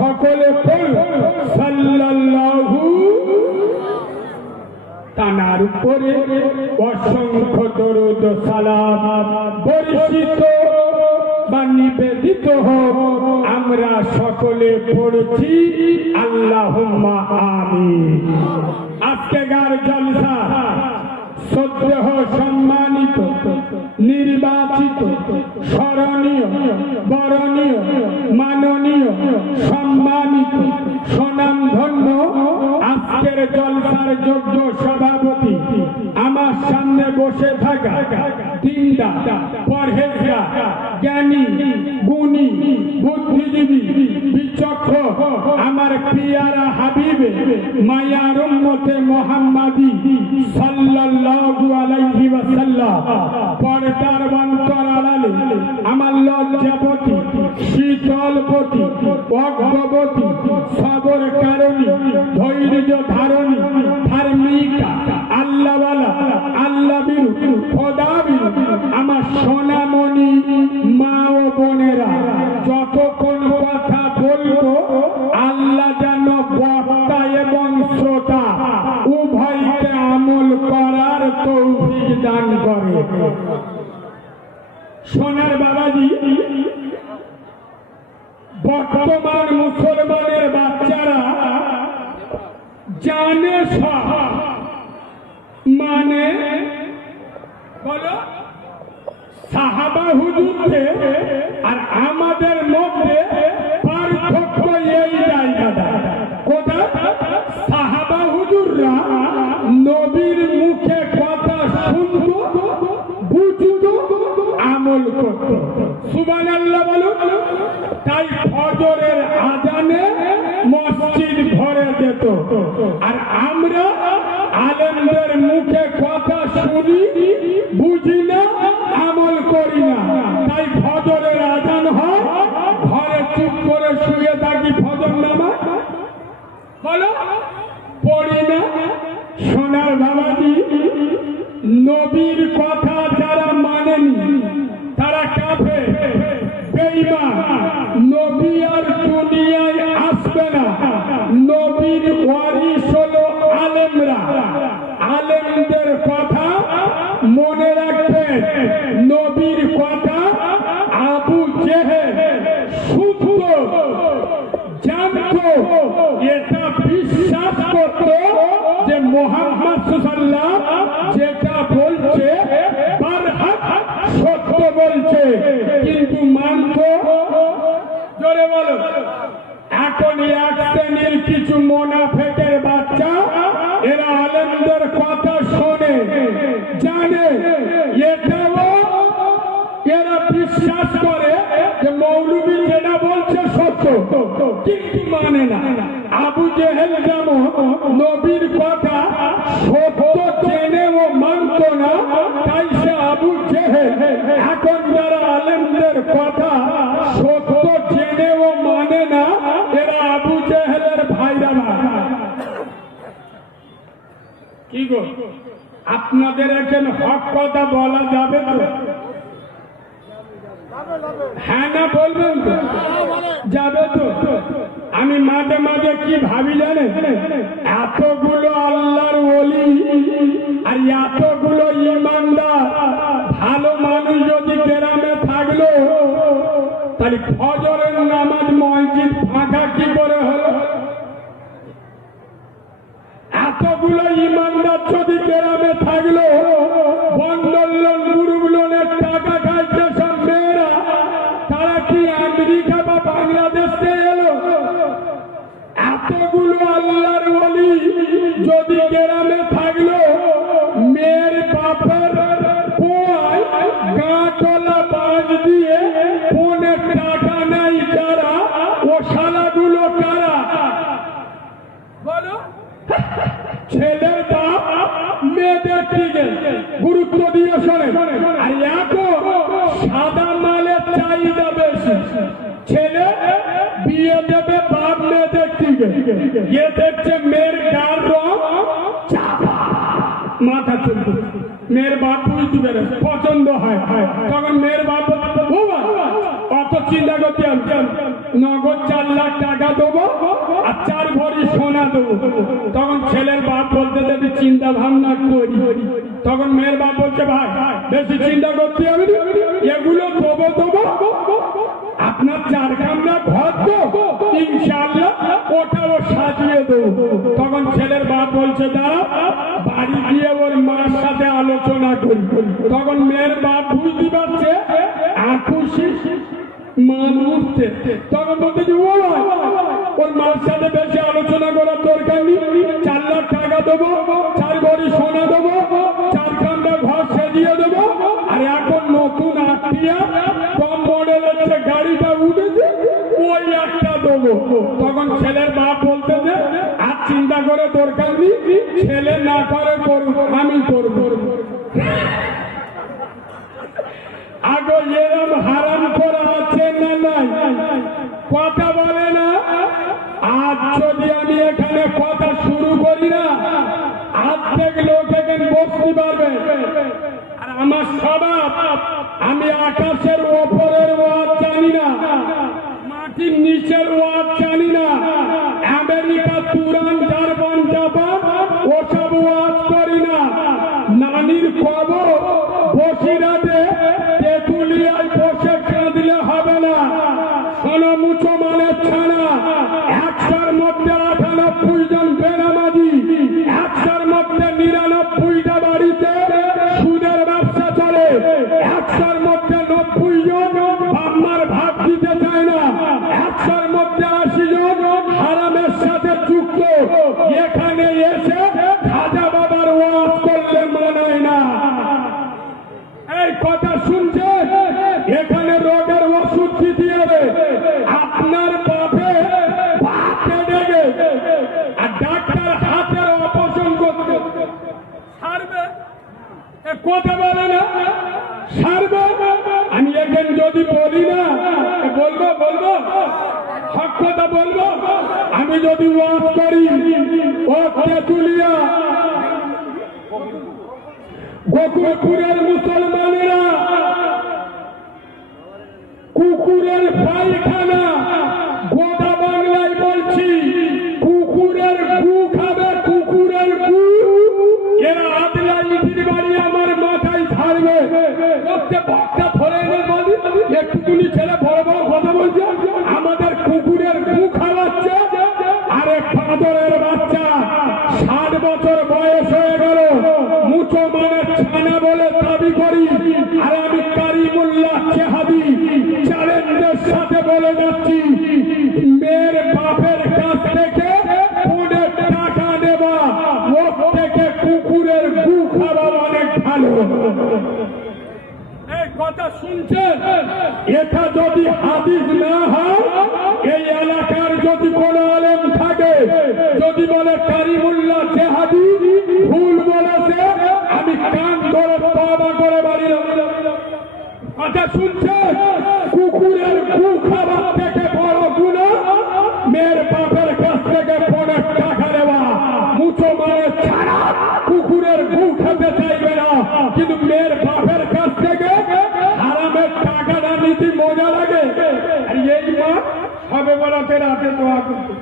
সকলে পড়ুন সাল্লাল্লাহু, তানার উপরে অসংখ্য দরুদ সালাম বর্ষিত বা নিবেদিত হোক। আমরা সকলে পড়ছি আল্লাহুম্মা আমিন। আজকেকার জলসা শ্রদ্ধেয় সম্মানিত, নির্বাচিত, স্মরণীয়, বরণীয়, মাননীয়, সম্মানিত, সুনামধন্য আজকের জলসার যোগ্য সভাপতি, আমার সামনে বসে থাকা দিনদার, পরহেজগার, জ্ঞানী, গুণী, বুদ্ধিজীবী, বিচক্ষণ আমার পিয়ারা হাবিবে, মায়ার উম্মতে মুহাম্মাদি সাল্লাল্লাহু আলাইহি ওয়াসাল্লাম। পর্দার অন্তর আড়ালে আমার লজ্জাবতী, শীতলবতী, অজ্ঞবতী, সবর কারণী, ধৈর্য ধারণী, ধার্মিকা, আল্লাহওয়ালা, আল্লাহ বিরু, খোদা সোনার বাবাজি, বর্তমান মুসলমানের বাচ্চারা জানে সব, মানে বলো সাহাবা হুজুরকে আর আমাদের মধ্যে পার্থক্য এই জায়গাটা। কোথায়? সাহাবা হুজুররা নবীর মুখে কথা শুনতো, বুঝতো, আমল করত। সুবহানাল্লাহ বলো। তাই ফজরের আজানে মসজিদ ভরে যেত। আর আমরা আলেমদের মুখে কথা শুনি, বুঝি না, আমল করি না। তাই ফজরের আজান হয়, ঘরে চুপ করে শুয়ে থাকি, ফজর নামাজ বলো পড়ি না। সোনার বাবাজি, নবীর কথা যারা মানেনি তারা কাফের, বেঈমান। নবী আর দুনিয়ায় আসবে না। নবীর ওয়ারিস হলো আলেমরা। আলেমদের কথা মনে রাখবেন। নবীর কথা আবু জেহেল শুনতো, জানতো, এটা বিশ্বাস করত যে মুহাম্মদ সাল্লাল্লাহু যেটা বলছে বারহাক সত্য বলছে, কিন্তু মানত। জোরে বলো। এখন এক শ্রেণীর কিছু মুনাফিকের বাচ্চা, এরা আলেমদের কথা শোনে, জানে, এটাও এরা বিশ্বাস করে যে মৌলবী যেটা বলছে সত্য, কিন্তু মানে না। আবু জেহেল যেমন নবীর কথা সত্য জেনে ও মানত না, তাই সে আবু জেহেল। এখন যারা আলেমদের কথা সত্য জেনে ও মানে না, এরা আবু জেহেলের ভাইরা। কি গো, আপনাদের এখানে হক কথা বলা যাবে তো? হ্যাঁ না বলবেন তো? যাবে তো? আমি মাঝে মাঝে কি ভাবি জানেন, এতগুলো আল্লাহর ওলি আর এতগুলো ইমানদার ভালো মানুষ যদি গ্রামে থাকলো, তাহলে ফজরের নামাজ মসজিদ ফাঁকা কি করে হলো? এতগুলো ইমানদার যদি গ্রামে থাকলো, বন্ধন লোন, গ্রুপ লোনের টাকা খাইছে সব মেয়েরা, তারা কি আমেরিকা বা বাংলাদেশ থেকে এলো? এতগুলো আল্লাহর ওলি যদি গ্রামে থাকলো, মেয়ের বাপের পোয়ায় গাঁটলা বাঁশ দিয়ে ফোনে টাকা নাই যারা, ও শালাগুলো কারা বলো? ছেলের বাপ মেয়েদের দিকে গুরুত্ব দিয়ে শোনে। আর এখন সাদা মালের চাহিদা বেশি। ছেলে বিয়ে দেবে বাপ মেয়েদের দিকে, এ দেখছে মেয়ের গার রং চাপা, মাথা চলবে, মেয়ের বাপ বুঝতে পেরে পছন্দ হয়, তখন মেয়ের বাপ অত চিন্তা করতে নগদ 4 লাখ টাকা দেবো আর 4 ভরি সোনা দেবো। তখন ছেলের বাপ বলতে যদি চিন্তা ভাবনা করি, তখন মেয়ের বাপ বলছে ভাই বেশি চিন্তা করতে হবে, এগুলো দেবো, আপনার 4 কামরা ঘর তো ইনশাআল্লাহ ওটাও সাজিয়ে দেবো। তখন ছেলের বাপ বলছে দাঁড়া, বাড়ি গিয়ে ওর মার সাথে আলোচনা করি। তখন মেয়ের বাপ বুঝতে পারছে আকুশি মানুষে, তখন বলতে যে ও ওর মার সাথে বেশি আলোচনা করার দরকার নেই, 4 লাখ টাকা দেবো, 4 ভরি সোনা দেবো, 4 কামরা ঘর সাজিয়ে দেবো। আর এখন নতুন আত্মীয় কম মডেলের যে গাড়িটা উঠেছে ওই একটা দেবো। তখন ছেলের বাপ বলতে যে আর চিন্তা করে দরকার নেই, ছেলে না করে করবো, আমি করবো। আগে এরম হারাম করা আছে না নাই? কথা বলে না। আজ যদি আমি এখানে কথা শুরু করি না, অর্ধেক লোক এখানে বসতে পারবে। আর আমার স্বভাব, আমি আকাশের ওপরের ওয়াজ জানি না, মাটির নিচের ওয়াজ জানি না, আমেরিকা, তুরান, জার্মান, জাপান ওসব ওয়াজ করি না। নানির কবর বসিরাতে তেঁতুলিয়া 100-র মধ্যে 90 জন বাম্মার ভাগ দিতে চায় না, 100-র মধ্যে 80 জন হারামের সাথে যুক্ত। এখানে এসে খাজা বাবার ওয়াজ করলে মানায় না। এই কথা শুনছে, এখানে রোগের ওষুধ দিতে হবে। আপনার বাপে কেটে গেছে আর ডাক্তার হাতের অপারেশন করতে সারবে, কথা বলে না সারবে। আমি এখন যদি বলি না বলবো হক কথা বলবো। আমি যদি ওয়াজ করি ও তেঁতুলিয়া গোকুলপুরের মুসলমানেরা কুকুরের পায়খানা, গোটা বাংলায় বলছি, কুকুরের গু খাবে, কুকুরের গু। এরা আদলা ইটির বাড়ি আমার মাথায় ছাড়বে। বক্তা ধরে একটুকুনি ছেলে বড় বড় কথা বলছে, আমাদের কুকুরের গু খাওয়াচ্ছে। আরে ফাদরের বাচ্চা, 60 বছর বয়স হয়ে গেল, মুচো মানে ছানা বলে দাবি করি। আর আমি কারিমুল্লাহ চেহাদি চ্যালেঞ্জের সাথে বলে যাচ্ছি, মেয়ের বাপের কাছ থেকে ফোনের টাকা নেবা ওর থেকে কুকুরের গু খাওয়া অনেক ভালো। এই কথা শুনছেন? এটা যদি হাদিস না হয়, এই এলাকার যদি কোন আলেম থাকে, যদি বলে কারিমুল্লাহ চেহাদি ভুল বলেছে, আমি কান ধরে তওবা করে বাড়ি যাব। কথা শুনছেন? কুকুরের গু খাবার থেকে বড় গুনাহ মেয়ের বাপের কাছ থেকে ফোনের টাকা নেওয়া। মুচো মানে ছাড়া কুকুরের গু খেতে চাইবে না, কিন্তু মেয়ের বাপের কাছ থেকে হারামের টাকাটা নিতে মজা লাগে। আর এই মা সবে বলাতে রাতে দোয়া করতো,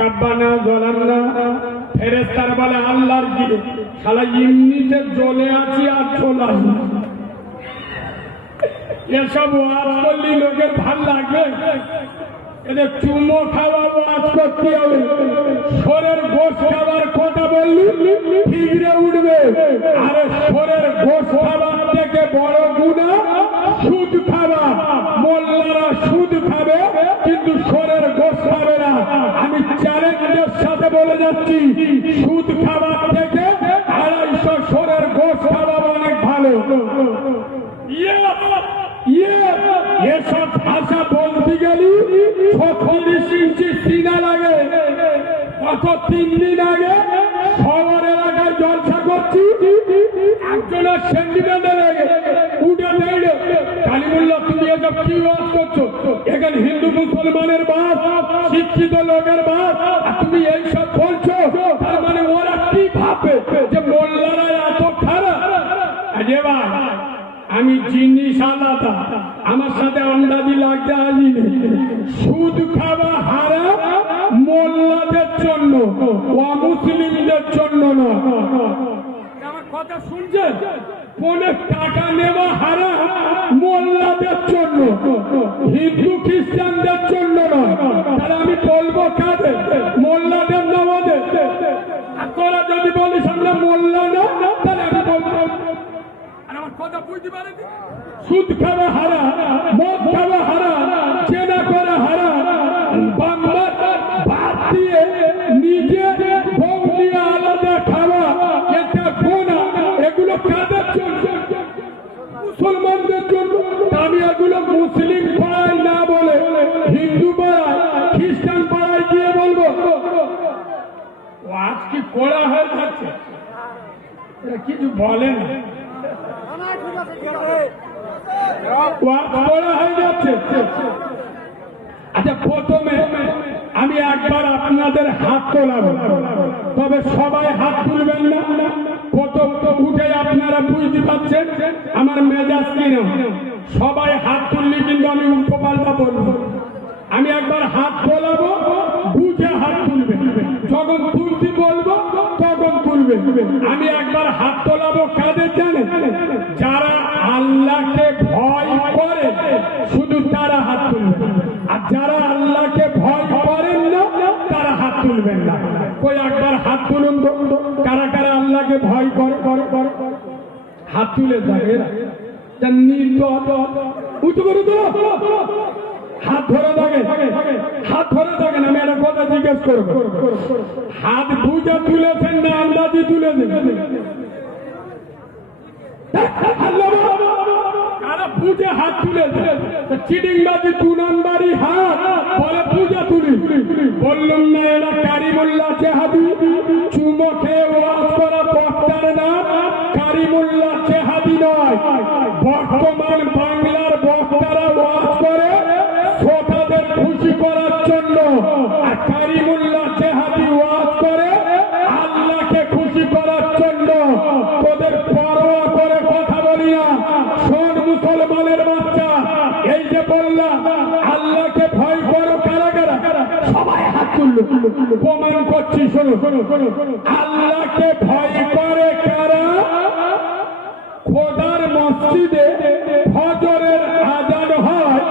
রাব্বানা জালামনা, ফেরেশতারা বলে আল্লাহর কি শালা এমনিতে জ্বলে আছি আর ছোলা। এসব ওয়াজ করলে লোকের ভাল লাগবে? এদের চুমো খাওয়া ওয়াজ করতে হবে। সরের গোশ খাবার কথা বললি ঠিকরে উঠবে। আরে সরের গোশ খাবার থেকে বড় গুনাহ সুদ খাওয়া। মোল্লারা সুদ খাবে কিন্তু সরের গোশ খাবে না। আমি চ্যালেঞ্জের সাথে বলে যাচ্ছি, সুদ খাবার থেকে 250 সরের গোশ খাওয়া অনেক ভালো। এসব ভাষা বলতে গেলি 36 ইঞ্চি সিনা লাগে। গত 3 দিন আগে শহর এলাকায় জলসা করছি, একজনের সেন্টিমেন্টে লেগে উঠে দেয়, কালিমুল্লাহ তুমি এসব কি ওয়াজ করছো? এখানে হিন্দু মুসলমানের বাস, শিক্ষিত লোকের বাস, আর তুমি এইসব বলছো। তার মানে ওরা কি ভাবে যে মোল্লারা এত খারাপ? আরে ভাই, আমি জিনিস আলাদা, আমার সাথে আন্দাজি লাগতে আসিনি। সুদ খাওয়া হারাম মোল্লাদের জন্য, অমুসলিমদের জন্য না। আমার কথা শুনছেন? ফোনে টাকা নেওয়া হারাম মোল্লাদের জন্য, হিন্দু খ্রিস্টানদের জন্য না। তাহলে আমি বলবো কাদের? মোল্লাদের না ওদের? তোরা যদি বলিস আমরা মোল্লা না, তাহলে আমি বলবো কথা বুঝতে পারেন? সুদ খাওয়া হারাম, মদ খাওয়া হারাম, জেনা করা হারাম, বাংলার ভাত দিয়ে নিজে বউ দিয়ে আলাদা খাওয়া এটা গুনাহ। এগুলো কাদের জন্য? মুসলমানদের জন্য। আমি এগুলো মুসলিম পাড়ায় না বলে হিন্দু পাড়ায়, খ্রিস্টান পাড়ায় গিয়ে বলবো। আজ কি করা হয়ে যাচ্ছে, এটা কিছু বলে না, হয়ে যাচ্ছে। আচ্ছা, প্রথমে আমি একবার আপনাদের হাত তোলাবো, তবে সবাই হাত তুলবেন না। প্রথম উঠে আপনারা বুঝতে পারছেন আমার মেজাজ কিনা। সবাই হাত তুললে কিন্তু আমি উল্টো পাল্টা বলবো। আমি একবার হাত তোলাবো, বুঝে হাত তুলবে। যখন তুলতে বলবো তখন তুলবে। আমি একবার হাত তোলাবো কাদের জানেন? যারা আল্লাহকে ভয় করে শুধু তারা হাত তুলবেন, আর যারা আল্লাহকে ভয় করেন না তারা হাত তুলবেন না। কই একবার হাত তুলুন তো, কারা কারা আল্লাহকে ভয় করে? হাত তুলে যায়। উঁচু করে তো হাত ধরে থাকে, হাত ধরে থাকেন। আমি একটা কথা জিজ্ঞেস করবো, হাত বুঝে তুলেছেন না আন্দাজি তুলেছেন? বুঝে হাত তুলেছে, চিডিংবাজি 2 নম্বরই হাত বলে পূজা তুলি। বললাম না এরা কারিমুল্লাহ চেহাদি, চুমো খেয়ে ওয়াজ করা বক্তার না, কারিমুল্লাহ চেহাদি নয়। বর্তমান বাংলার বক্তারা ওয়াজ করে শ্রোতাদের খুশি করার জন্য, আর কারিমুল্লাহ চেহাদি ওয়াজ করে আল্লাহকে খুশি করার জন্য। তোদের পরোয়া করে কথা বলি না। শোন মুসলমানের বাচ্চা, এই যে বললাম আল্লাহকে ভয় করো কারা কারা, সবাই হাত তুললো, প্রমাণ করছি। শোনো আল্লাহকে ভয় করে কারা? খোদার মসজিদে ফজরের আজান হয়,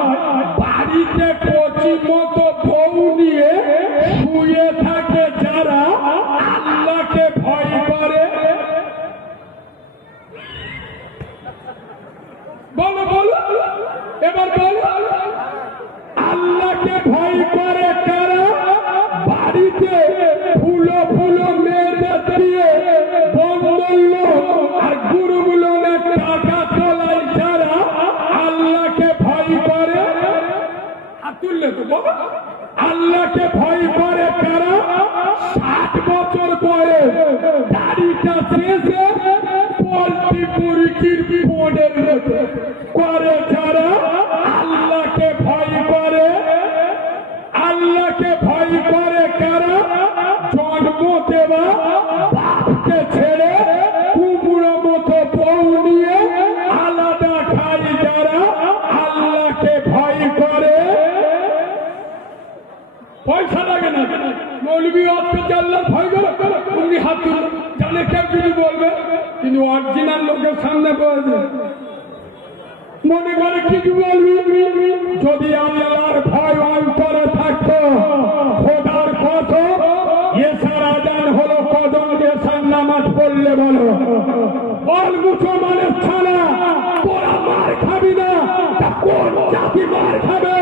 বাড়িতে কচি মতো বউ নিয়ে শুয়ে থাকে যারা, আল্লাহকে ভয় করে। বলো বলো এবার বলো, আল্লাহকে ভয় করে কারা? বাড়িতে ফুলো ফুলো মেয়েদের দিয়ে বন্ধল আর গুরুগুলো টাকা তোলায় যারা, আল্লাহকে ভয় করে। তুললে তো বাবা, আল্লাহকে ভয় করে কারা? 60 বছর পরে দাড়িটা শেষে পোল্ট্রি মুরগির পোডের মতো করে যারা, আল্লাহকে ভয় করে। আল্লাহকে ভয় করে কারা? জন্ম দেওয়া বাপকে ছেড়ে কুমড়ো মতো বউ নিয়ে আলাদা খাই যারা, আল্লাহকে ভয় করে। পয়সা লাগে না, মৌলবী অত্যাচার আল্লাহ ভয় করে, উনি হাত তুলে জানে কেউ কিছু বলবে, কিন্তু অরিজিনাল লোকের সামনে বলবে মনে করে কিছু বলবি। যদি আল্লাহর ভয় অন্তরে থাকতো, খোদার কসম এশার আজান হলো কদম এশার নামাজ পড়লে বলো, বল মুসলমানের ছানা তোরা মার খাবি না, তা কোন জাতি মার খাবে?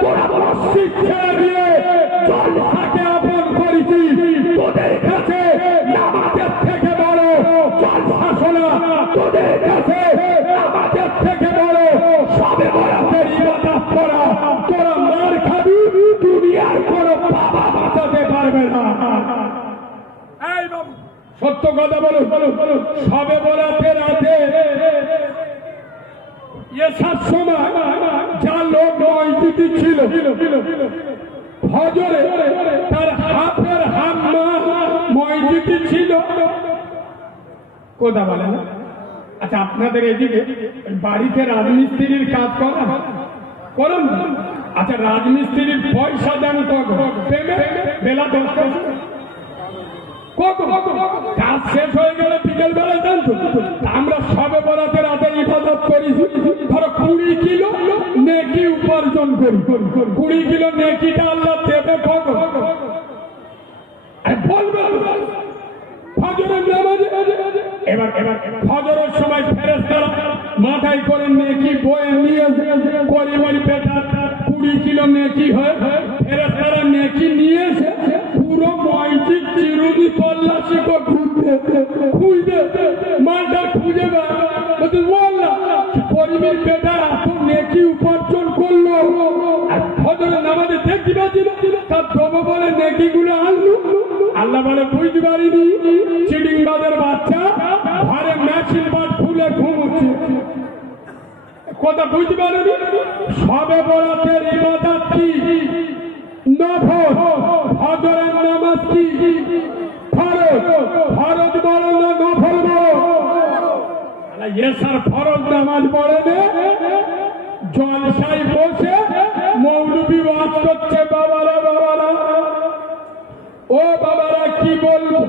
তোরা বড় শিক্ষা দিয়ে জলসাকে আপন করেছি, তোদের কাছে নামাজের থেকে বড় জলসা শোনা, তোদের কাছে নামাজের থেকে বড় সবে বরাতের ইবাদত করা। তোরা মার খাবি, দুনিয়ার কোনো বাবা বাঁচাতে পারবে না। এই বাবু সত্য কথা বলো, সবে বরাতের রাতে এসার সময় যা লোক মসজিদে ছিল, ফজরে তার হাফের হাম মসজিদে ছিল। কথা বলে না? আচ্ছা আপনাদের এদিকে বাড়িতে রাজমিস্ত্রির কাজ করেন? আচ্ছা রাজমিস্ত্রির পয়সা দেন কখন? বেলা 10টা কাজ শেষ হয়ে গেলে বিকেল বেলায় দেন তো। আমরা সবে বরাতের রাতে ইবাদত করি, ধরো 20 কিলো নেকি উপার্জন করি। 20 কিলো নেকিটা আল্লাহ দেবে কখন? বলবে ফজরের নামাজে। এবার ফজরের সময় ফেরেশতারা মাথায় করে নেকি বয়ে নিয়ে পরিবারী বেটা 20 কিলো নেকি হয়, ফেরেশতারা নেকি নিয়ে এসে পুরো মসজিদ চিরুনি তল্লাশি করে খুঁজবে, মালটা খুঁজে বললা পরিবার বেটা এত নেকি উপার্জন করলো, আর ফজরের নামাজে দেখতে পাচ্ছিল তার দেবো বলে নেকি গুলো আনলো। আল্লাহ বলে বুঝতে পারিনি, চিডিংবাজের বাচ্চা ঘরে মেশিন বাট খুলে ঘুমোচ্ছে। কথা বুঝতে পারিনি? সবে বরাতের ইবাদত কি? নফল। ফজরের নামাজ কি? ফরজ। ফরজ বড় না নফল বড়? এসার ফরজ নামাজ পড়ে নে, জলসায় বসে মৌলবী ওয়াজ করছে, বাবারা ও বাবারা কি বলবো,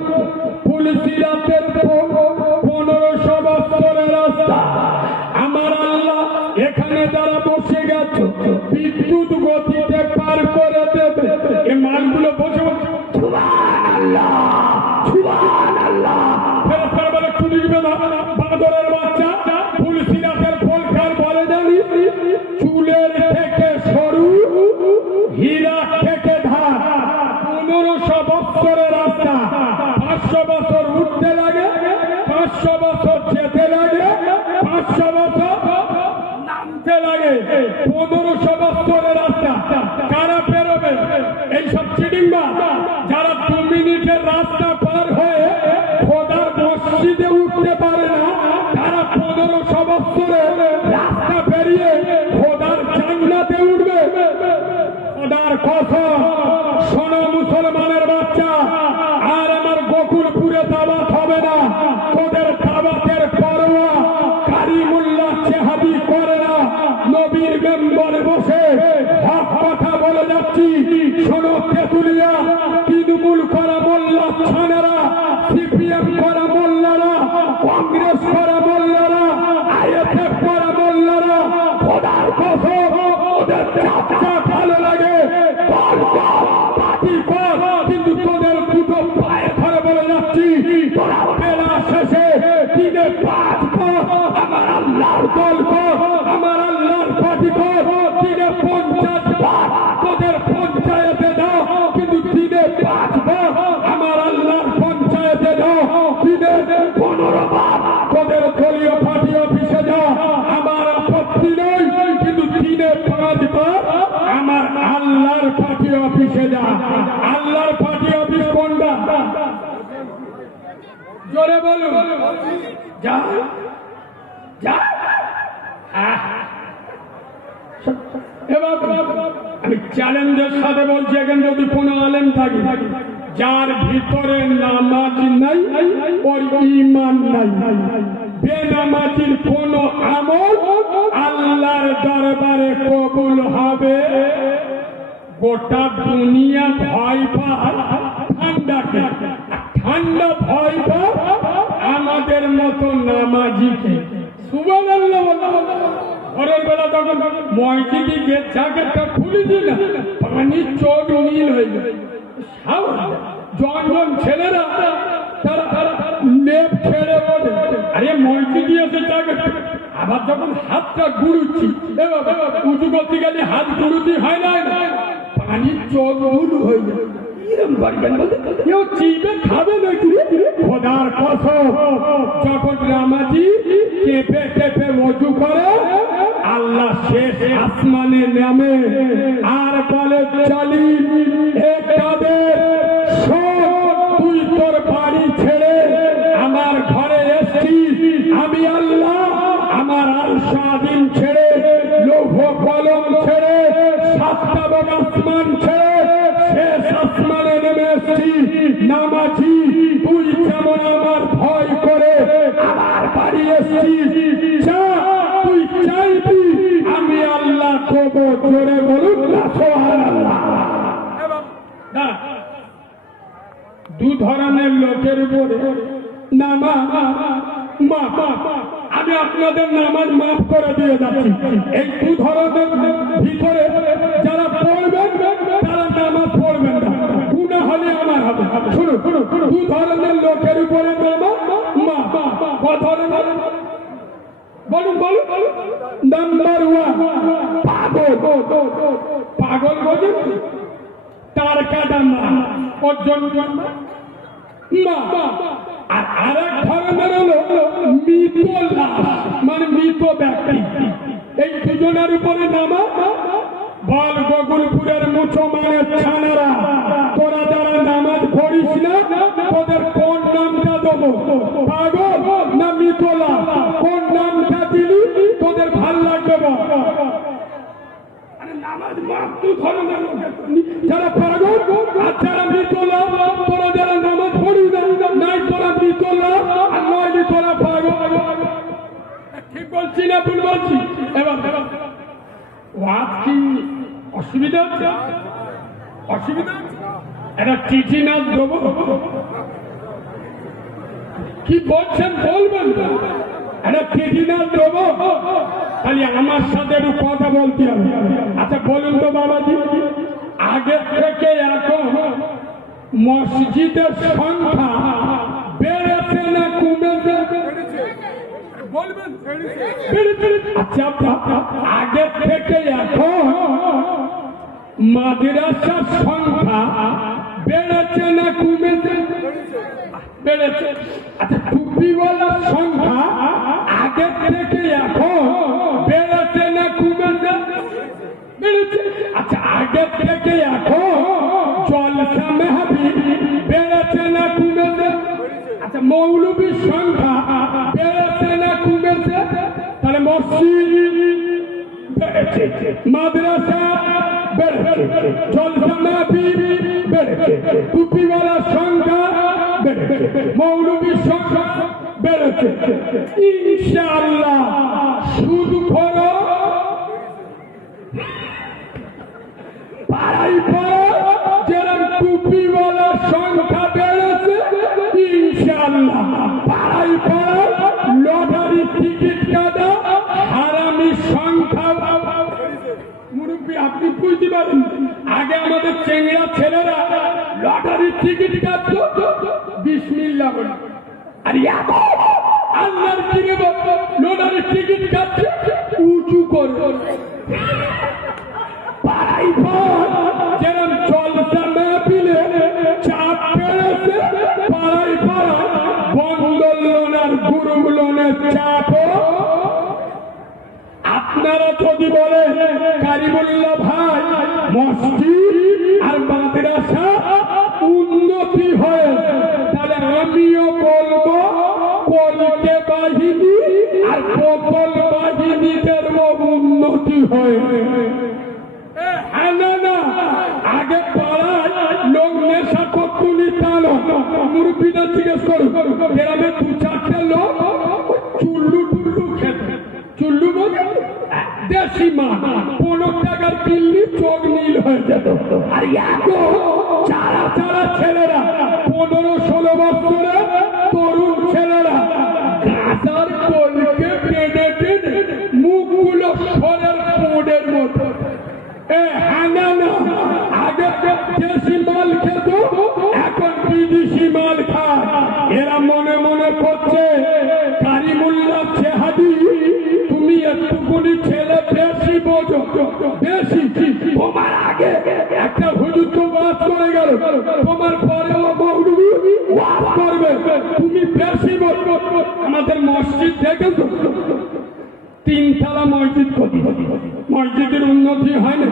পুলিশিরাতের 1500 বছরের রাস্তা, আমার আল্লাহ এখানে যারা বসে গেছে বিদ্যুৎ গতিতে পার করে দেবে। এই মালগুলো বসে সুবহানাল্লাহ সুবহানাল্লাহ। ফেরেশতারা বলে খুঁজবে না, বাদরের বাচ্চা পুলিশিরাতের ফল খায় ঢুকতে লাগে 1500 বছরের রাস্তা, কারা পেরোবে? এইসব চিডিংবা যারা 2 মিনিটের রাস্তা পার হয়ে খোদার মসজিদে উঠতে পারে না, তারা 1500 বছরের রাস্তা পেরিয়ে খোদার জান্নাতে উঠবে। খোদার কসম, শোনো মুসলমানের বাচ্চা, আর আমার গোকুলপুরে দাওয়াত হবে না। তোদের দাওয়াতের পরোয়া কারিমুল্লাহ চেহাবি করে না। নবীর মেম্বারে বসে হক কথা বলে যাচ্ছি। শোনো তেতুলিয়া, তৃণমূল করা মোল্লা ছানেরা, সিপিএম করা মোল্লারা, কংগ্রেস করা মোল্লারা, আইএসএফ করা মোল্লারা, খোদার কসম ওদের চাপটা ভালো লাগে, পার্টি কর, কিন্তু তোদের দুটো পায়ে ধরে বলে যাচ্ছি, তোরা বেলা শেষে দিনে 5 কর, আমার আল্লাহর দল কর, আমার আল্লাহর পার্টি কর, দিনে 50 বার তোদের পঞ্চায়েতে দাও, কিন্তু দিনে 5 বার আমার আল্লাহর পঞ্চায়েতে দাও, দিনে 15 বার তোদের দলীয় পার্টি অফিসে যাও, আমার আপত্তি নেই, কিন্তু দিনে 5 বার আমার আল্লাহর পার্টি অফিসে যা। আল্লাহর পার্টি অফিস কোনটা? জোরে বলুন। যা যা। এবার আমি চ্যালেঞ্জের সাথে বলছি, এখানে যদি কোনো আলেম থাকে যার ভিতরে নামাজ নাই, ওর ঈমান নাই, বেনামাজির কোন আমল আল্লাহর দরবারে কবুল হবে? গোটা দুনিয়া ভয় পায় ঠান্ডাকে, ঠান্ডা ভয় পায় আমাদের মতো নামাজিকে। সুবহানাল্লাহ। ঘরের বেলা তখন মসজিদে গিয়ে জ্যাকেটটা খুলে দিই না, পানি চোখ নীল হয়ে যায়। জন ছেলেরা তারা লেপ ছেড়ে বলে, আরে মসজিদে এসে জ্যাকেট, আবার যখন হাতটা গুড়ুচ্ছি উঁচু করতে গেলে হাত গুড়ুতি হয় না, পানি চোখ গুলো হয়ে যায়। কেউ চিবে খাবে নাকি? খোদার কসম, যখন নামাজি কেঁপে কেঁপে ওযু করে, আল্লাহ শেষ আসমানে নামে আর বলে, চলি একাদের তুই তোর বাড়ি ছেড়ে আমার ঘরে এসছিস, আমি আল্লাহ আমার আল স্বাধীন ছেড়ে, লৌহ কলম ছেড়ে, 7টা বড় আসমান ছেড়ে শেষ আসমানে নেমে এসছি। নামাজি তুই যেমন আমার ভয় করে আমার বাড়ি এসছিস, তুই চাইবি আমি আল্লাহ দেবো। জোরে বলুন না সুবহানাল্লাহ। দু ধরনের লোকের উপরে নামাজ মাফ, আমি আপনাদের নামাজ মাফ করে দিয়ে যাচ্ছি। এই দু ধরনের ভিতরে যারা পড়বেন তারা নামাজ পড়বেন না, গুনাহ হলে আমার হবে। শুনুন, দু ধরনের লোকের উপরে নামাজ মাফ। কত ধরনের? বলুন বলুন। নাম্বার 1 পাগল। পাগল বোঝেন? তার কাটা না, ওর জন্য আর আরেক ধরনের হলো মৃত লাশ, মানে মৃত ব্যক্তি। এই দুজনের উপরে নামাজ। বল গোকুলপুরের মুসলমানের ছানারা, তোরা যারা নামাজ পড়িস না, তোদের কোন নামটা দেবো? পাগল না মৃত লাশ? কোন নামটা দিলি তোদের ভাল লাগবে? যারা পাগল আর যারা মৃত লাশ, তোরা যারা নামাজ পড়ি নাই, তোরা মৃত লাশ আর নয় তোরা পাগল। ঠিক বলছি না ভুল বলছি? এবার ওয়াজ কি অসুবিধা হচ্ছে? অসুবিধা এটা চিঠি না দেবো? কি বলছেন বলবেন? এটা চিঠি না দেবো? তাহলে আমার সাথে একটু কথা বলতে হবে। আচ্ছা বলুন তো বাবাজি, আগে থেকে এখন মসজিদের সংখ্যা বেড়েছে না কমেছে? বলবেন। আচ্ছা, আগে থেকে এখন মাদ্রাসার সংখ্যা বেড়েছে না কমেছে? বেড়েছে। আচ্ছা, টুপিওয়ালার সংখ্যা আগে থেকে এখন বেড়েছে না মৌলবীর সংখ্যা বেড়েছে না কমেছে? তাহলে মসজিদ বেড়েছে, মাদ্রাসা বেড়েছে, জলসা মাহফিল বেড়েছে, টুপিওয়ালার সংখ্যা বেড়েছে, মৌলবীর সংখ্যা বেড়েছে। ইনশাআল্লাহ সুদখোর পাড়ায় পাড়ায় যেরকম টুপিওয়ালার সংখ্যা বেড়েছে, ইনশাআল্লাহ পাড়ায় পাড়ায় লটারি টিকিট কাটা হারামির সংখ্যা। মুরব্বী আপনি বুঝতে পারেন, আগে আমাদের চেংড়া ছেলেরা লটারির টিকিট কাটত বিসমিল্লাহ বলে, আর এখন আল্লাহর কিনে লটারির টিকিট কাটছে উঁচু করে। পাড়ায় পাড়ায় যেরকম জলসা মাহফিলে চাপ বেড়েছে, পাড়ায় পাড়ায় বন্ধন লোন আর গ্রুপ লোনের চাপও। আপনারা যদি বলেন কারিমুল্লাহ ভাই মসজিদ আর মাদ্রাসা উন্নতি হয়েছে, তাহলে আমিও বলবো কলকে বাহিনী আর বোতল বাহিনীদের উন্নতি হয়েছে। হ্যাঁ না, আগে পাড়ায় লোক নেশা করতুনি তা মুরব্বীরা জিজ্ঞেস করুন, গ্রামে দু চারটে লোক চুল্লু টুল্লু খেত, চুল্লু বলে দেশি মাছ 15 টাকার কিনলি চোখ নীল হয়ে যেত। আর এখন চারা চারা ছেলেরা 15-16 বছরের তরুণ ছেলেরা গাছার কলকে টেনে টেনে মুখগুলো সরের পোড়ের মতো। আগে দেশি মাল খেত, এখন বিদেশি মাল খায়। এরা মনে মনে করছে কারিমুল্লাহ চেহাদি তুমি একটুকুনি ছেলে বেশি বোঝো, বেশি। তোমার আগে একটা হুজুর তো ওয়াজ করে গেল, তোমার পরে ও মৌলবি ওয়াজ করবে, তুমি বেশি বোঝো। আমাদের মসজিদ দেখেছো, 3 তলা মসজিদ করি, মসজিদের উন্নতি হয় না।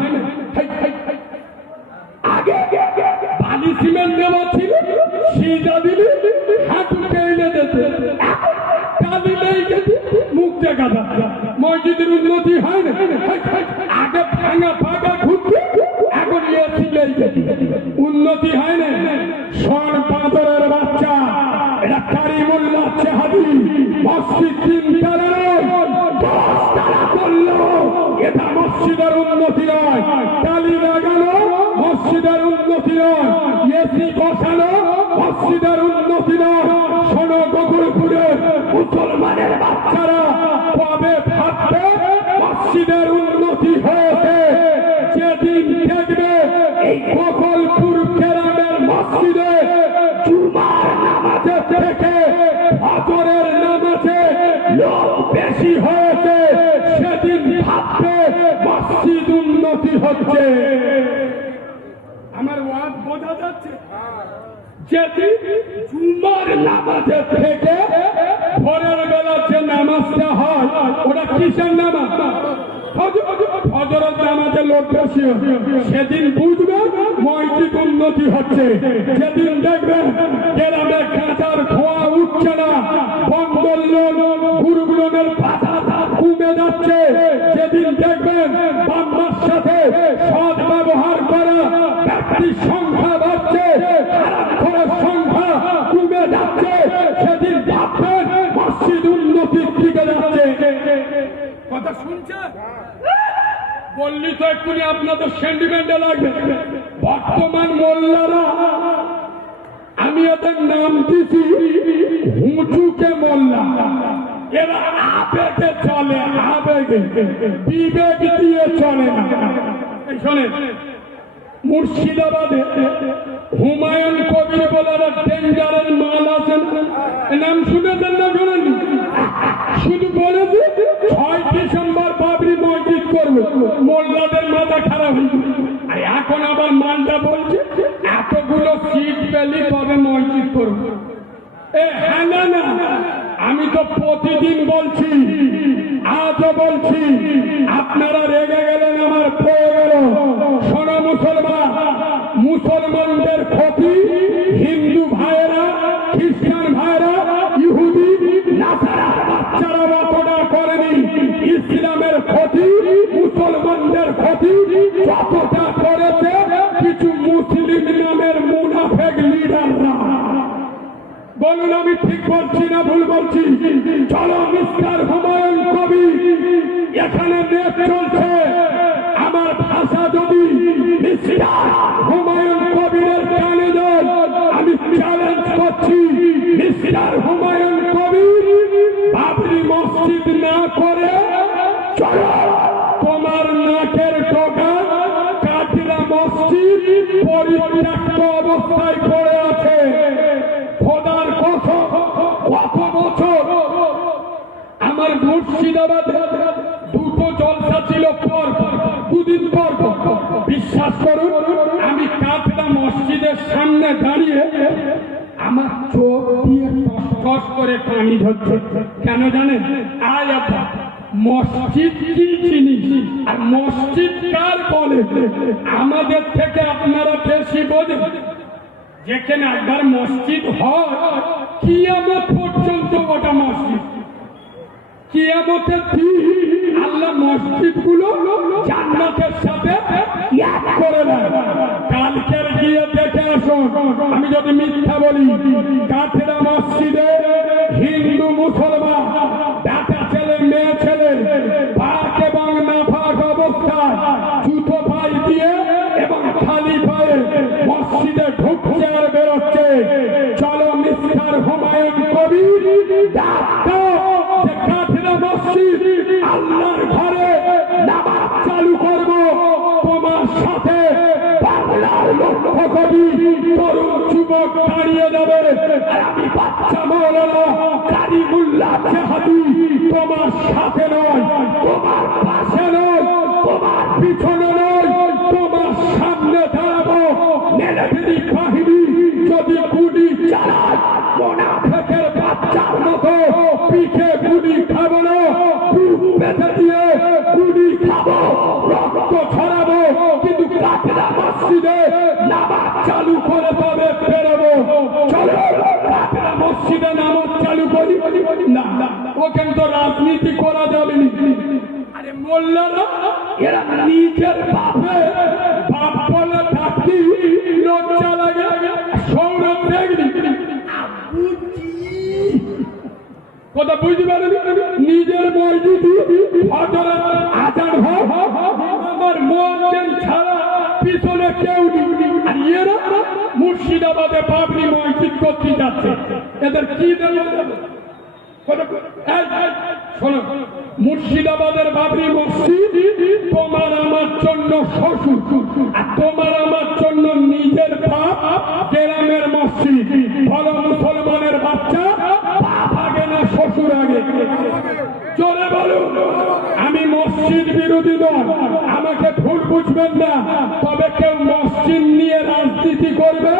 আগে বালি সিমেন্ট দেওয়া ছিল, সিজা দিলে হাঁটু টেনে যেতে, কালি লেগে গেছে মুখ দেখা যাচ্ছে, মসজিদের উন্নতি হয় না। আগে ভাঙা ফাঁকা ঘুরছে, এখন এসি লেগে গেছে, উন্নতি হয় না। সর পাথরের বাচ্চা, এটা কারিমুল্লাহ চেহাদি মসজিদ 3 তলা 10 তলা করলো, এটা মসজিদের উন্নতি নয়। টালি লাগানো মসজিদের উন্নতি নয়, এসি বসানো মসজিদের উন্নতি নয়। শোনো গোকুলপুরের মুসলমানের বাচ্চারা কবে ভাববে মসজিদের উন্নতি হয়েছে? যেদিন দেখবে এই গোকুলপুর গ্রামের মসজিদে জুমার নামাজের থেকে ফজরের নামাজে লোক বেশি হয়েছে, সেদিন ভাববে মসজিদ উন্নতি হচ্ছে। আমার ওয়াজ বোঝা যাচ্ছে? যেদিন জুমার নামাজের থেকে ভোরের বেলা যে নামাজটা হয়, ওটা কিসের নামাজ? ফজরের নামাজে লোক বেশি হচ্ছে, সেদিন বুঝবে মসজিদ উন্নতি হচ্ছে। যেদিন দেখবেন গ্রামে কাঁচার খোয়া উঠছে না, বন্ধন লোন গ্রুপ লোনের পাতা কমে যাচ্ছে, যেদিন দেখবেন বাম্মার সাথে সৎ ব্যবহার করা ব্যক্তির সংখ্যা বাড়ছে, খারাপ সংখ্যা কমে যাচ্ছে, সেদিন ভাববেন মসজিদ উন্নতির দিকে যাচ্ছে। কথা শুনছে? বললি তো এক্ষুনি আপনাদের সেন্টিমেন্টে লাগবে। বর্তমান মোল্লারা, আমি এদের নাম দিছি হুঁচুকে মোল্লা। এরা আবেগে চলে, আবেগে, বিবেক দিয়ে চলে না। শোনেন, মুর্শিদাবাদে হুমায়ুন কবির বলে ডেঞ্জারের মাল আছেন, নাম শুনেছেন না? শোনেন, শুধু বলেছে 6 ডিসেম্বর বাবরি মসজিদ করবে, মোল্লাদের মাথা খারাপ হয়েছে। আর এখন আবার মালটা বলছে এতগুলো সিট পেলি তবে মসজিদ করবে। হ্যাঁ না, আমি তো প্রতিদিন বলছি, আজও বলছি, আপনারা রেগে গেলেন, আমার পড়ে গেল। শোনো মুসলমান, মুসলমানদের ক্ষতি হিন্দু ভাইয়েরা, খ্রিস্টান ভাইয়েরা বলছি না ভুল বলছি? চলো মিস্টার হুমায়ুন কবির, এখানে নেট চলছে, আমার ভাষা যদি মিস্টার হুমায়ুন কবিরের কানে যায়, আমি চ্যালেঞ্জ করছি, মিস্টার হুমায়ুন কবির বাবরি মসজিদ না করে চলো তোমার নাকের টোকা কাটরা মসজিদ পরিত্যক্ত অবস্থায় পড়ে আছে। খোদার কসম, কত বছর আমার মুর্শিদাবাদে দুটো জলসা ছিল পর দুদিন পর, বিশ্বাস করুন আমি কাটরা মসজিদের সামনে দাঁড়িয়ে আমার চোখ দিয়ে টস করে পানি ঝরছে। কেন জানেন? আয় আপা, মসজিদ কি জিনিস আর মসজিদ কার বলে আমাদের থেকে আপনারা বেশি বোঝেন। যেখানে একবার মসজিদ হয় কিয়ামত পর্যন্ত ওটা মসজিদ, কিয়ামতের দিন আল্লাহ মসজিদ গুলো জান্নাতের সাথে এক করে দেয়। কালকের গিয়ে দেখে আসুন, আমি যদি মিথ্যা বলি, কাঠেরা মসজিদে হিন্দু মুসলমান বেটা ছেলে মেয়ে ছেলে পাক এবং নাফাক অবস্থায় জুতো পায়ে দিয়ে এবং খালি পায়ে মসজিদে ঢুকছে আর বেরোচ্ছে। চলো মিস্টার হুমায়ুন কবির, যে কাঠেরা মসজিদ আল্লাহর ঘরে নামাজ চালু করব তোমার সাথে। বাংলার লক্ষ কোটি তরুণ যুবক দাঁড়িয়ে যাবে, আর আমি বাচ্চা মৌলানা কারিমুল্লাহ জাহাদি তোমার সাথে নয়, তোমার পাশে নয়, তোমার পিছনে নয়, তোমার সামনে দাঁড়াবো। মিলিটারি বাহিনী যদি গুলি চালায়, মুনাফিকের বাচ্চার মতো পিঠে গুলি খাবো না, বুক পেতে দিয়ে গুলি খাবো, রক্ত ছড়াবো, কিন্তু কাঠেরা মসজিদে নামাজ চালু করে তবে বেরোবো। চলো কাঠেরা মসজিদে নামাজ চালু করি। না, ওখানে তো রাজনীতি করা যাবে না। আরে মোল্লারা এরা নিজের বাপে বাপ বলে থাকি লজ্জা লাগে। সৌরভ দেখবি কথা বুঝতে পারবি, নিজের মসজিদ হজরত আজান হয়, আমার মুয়াজ্জিন ছাড়া পিছনে কেউ নেই। আর এরা মুর্শিদাবাদে বাবরি মসজিদ করতে যাচ্ছে, এদের কি দেবে? শোনো, মুর্শিদাবাদের বাবরি মসজিদ তোমার আমার জন্য শ্বশুর, আর তোমার আমার জন্য নিজের বাপ। গ্রামের মসজিদ বলো মুসলমানের বাচ্চা, বাপ আগে না শ্বশুর আগে? চলে বলো, আমি মসজিদ বিরোধী নয়, আমাকে ভুল বুঝবেন না। তবে কেউ মসজিদ নিয়ে রাজনীতি করবে,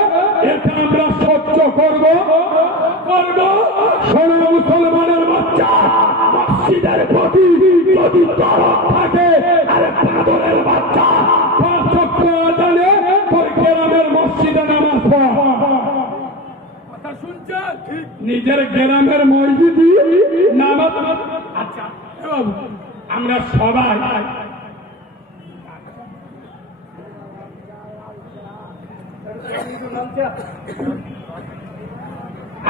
এটা আমরা সহ্য করব। শোনো মুসলমানের বাচ্চা, মসজিদের প্রতি যদি দরদ থাকে, আরে বাদরের বাচ্চা, 5 ওয়াক্ত আজানে তোর গ্রামের মসজিদে নামাজ পড়। কথা শুনছেন? নিজের গ্রামের মসজিদে নামাজ। আচ্ছা আমরা সবাই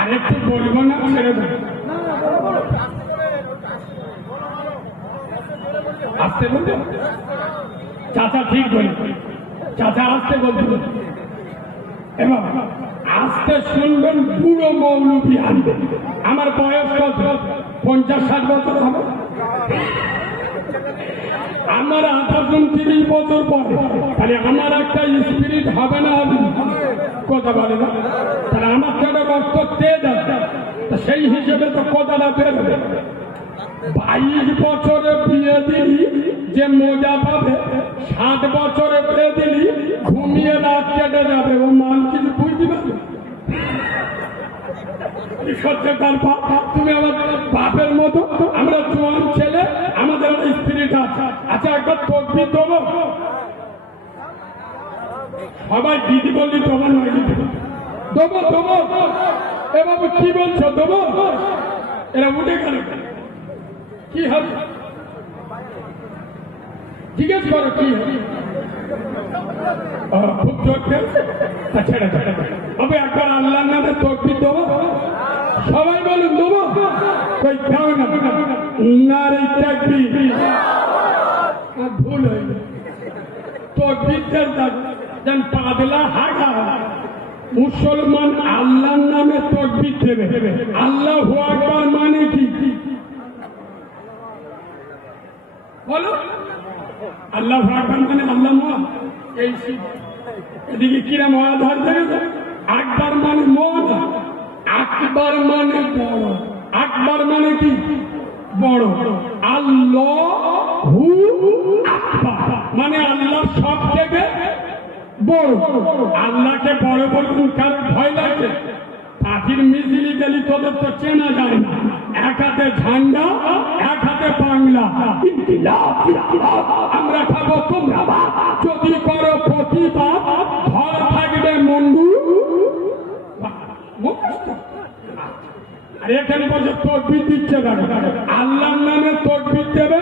আরেকটু বলবো না, ছেড়ে দেব। আসতে বলতে চাচা ঠিক বলে, চাচা আসতে বলতে এবং আসতে শুনবেন। পুরো মৌলবি আনবে। আমার বয়স কত? 50-60 বছর হবে। আমার 28-29 বছর পরে তাহলে আমার একটা স্পিরিট হবে না? হবে কথা বলে না, তাহলে আমার তো রক্ত তেজ আছে, সেই হিসেবে তো কথাটা বেরোবে। 22 বছরে বিয়ে দিলি যে মজা পাবে, 7 বছরে বিয়ে দিলি ঘুমিয়ে রাত কেটে যাবে। ও মান কিছু বুঝতে পারবে? সত্যকার তুমি আমার বাপের মতো, আমরা জোয়ান ছেলে, আমাদের স্পিরিট আছে। আচ্ছা একবার তকবির দেবো, সবাই দিদি বললি তোমার নয়, দেবো দেবো। এ বাবু কি বলছো? দেবো? এরা উঠে গেল, কি হবে জিজ্ঞেস করো কি হবে? খুব জোর খেলছে, ছেড়ে ছেড়ে। তবে একবার আল্লাহর নামে তকবির দেবো। সবাই বলুন দেবো, কই দাও না, নারী তাকবীর। ভুল হয়ে তকবীরের যেন পাগলা হাগা মুসলমান আল্লাহর নামে তকবীর দেবে। আল্লাহু আকবার মানে কি বলো? আল্লাহু আকবার মানে আল্লাহ মহা। এই এদিকে কিরা মহাধার দেবে। আকবার মানে মহা, আকবার মানে বড়। আকবার মানে কি বড়। আল্লাহু আকবার মানে আল্লাহ সব থেকে বড়। আল্লাহকে বড় বলুন, কার ভয় লাগছে? পাখির মিছিলি গেলি তোদের তো চেনা যায় না। এক হাতে ঝান্ডা, এক হাতে বাংলা। আমরা খাবো তোমরা যদি করো প্রতিবাদ, ঘর থাকবে মুন্ডু। আর এখানে বলছে তকবীর দিচ্ছে না, আল্লাহর নামে তকবীর দেবে।